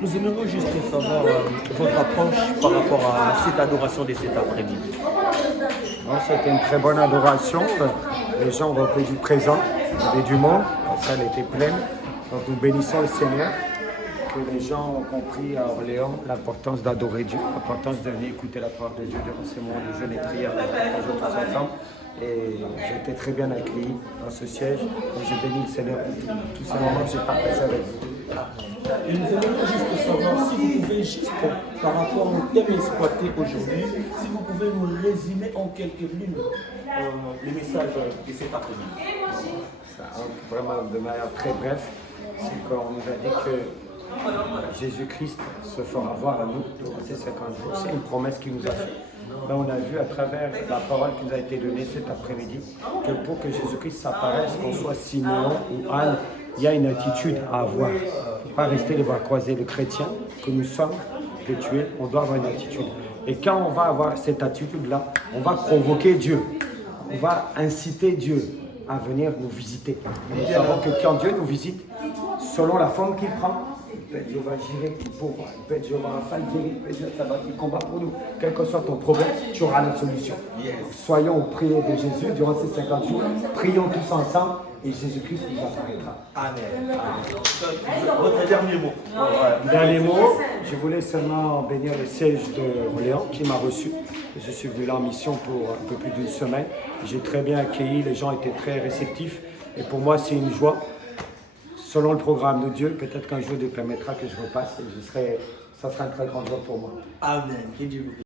Nous aimerions juste savoir votre approche par rapport à cette adoration de cet après-midi. C'était une très bonne adoration. Les gens ont repris du présent, il y avait du monde, la salle était pleine. Donc nous bénissons le Seigneur, que les gens ont compris à Orléans l'importance d'adorer Dieu, l'importance de venir écouter la parole de Dieu durant ces moments de jeûne et prière, tous ensemble. Et j'ai été très bien accueilli dans ce siège. Donc j'ai béni le Seigneur pour tous ces moments que j'ai partagés avec vous. Et nous aimerions juste savoir si vous pouvez juste, par rapport au thème exploité aujourd'hui, si vous pouvez nous résumer en quelques lignes les messages de cet après-midi. Ça, vraiment de manière très brève, c'est qu'on nous a dit que Jésus-Christ se fera voir à nous durant ces 50 jours. C'est une promesse qu'il nous a faite. Mais on a vu à travers la parole qui nous a été donnée cet après-midi que pour que Jésus-Christ s'apparaisse, qu'on soit Siméon ou Anne, il y a une attitude à avoir. Il ne faut pas rester les bras croisés. Le chrétien que nous sommes, que tu es, on doit avoir une attitude. Et quand on va avoir cette attitude-là, on va provoquer Dieu. On va inciter Dieu à venir nous visiter. Nous savons que quand Dieu nous visite, selon la forme qu'il prend, il peut être Jéhovah Jireh pour moi, il peut être Jéhovah Rapha guéri, il peut être Sabat qui combat pour nous. Quel que soit ton problème, tu auras la solution. Soyons au prier de Jésus durant ces 50 jours, prions tous ensemble et Jésus-Christ nous apparaîtra. Amen. Votre dernier mot. Dernier mot, je voulais seulement bénir le siège de Orléans qui m'a reçu. Je suis venu là en mission pour un peu plus d'une semaine. J'ai très bien accueilli, les gens étaient très réceptifs. Et pour moi, c'est une joie. Selon le programme de Dieu, peut-être qu'un jour Dieu permettra que je repasse et ça sera une très grande joie pour moi. Amen.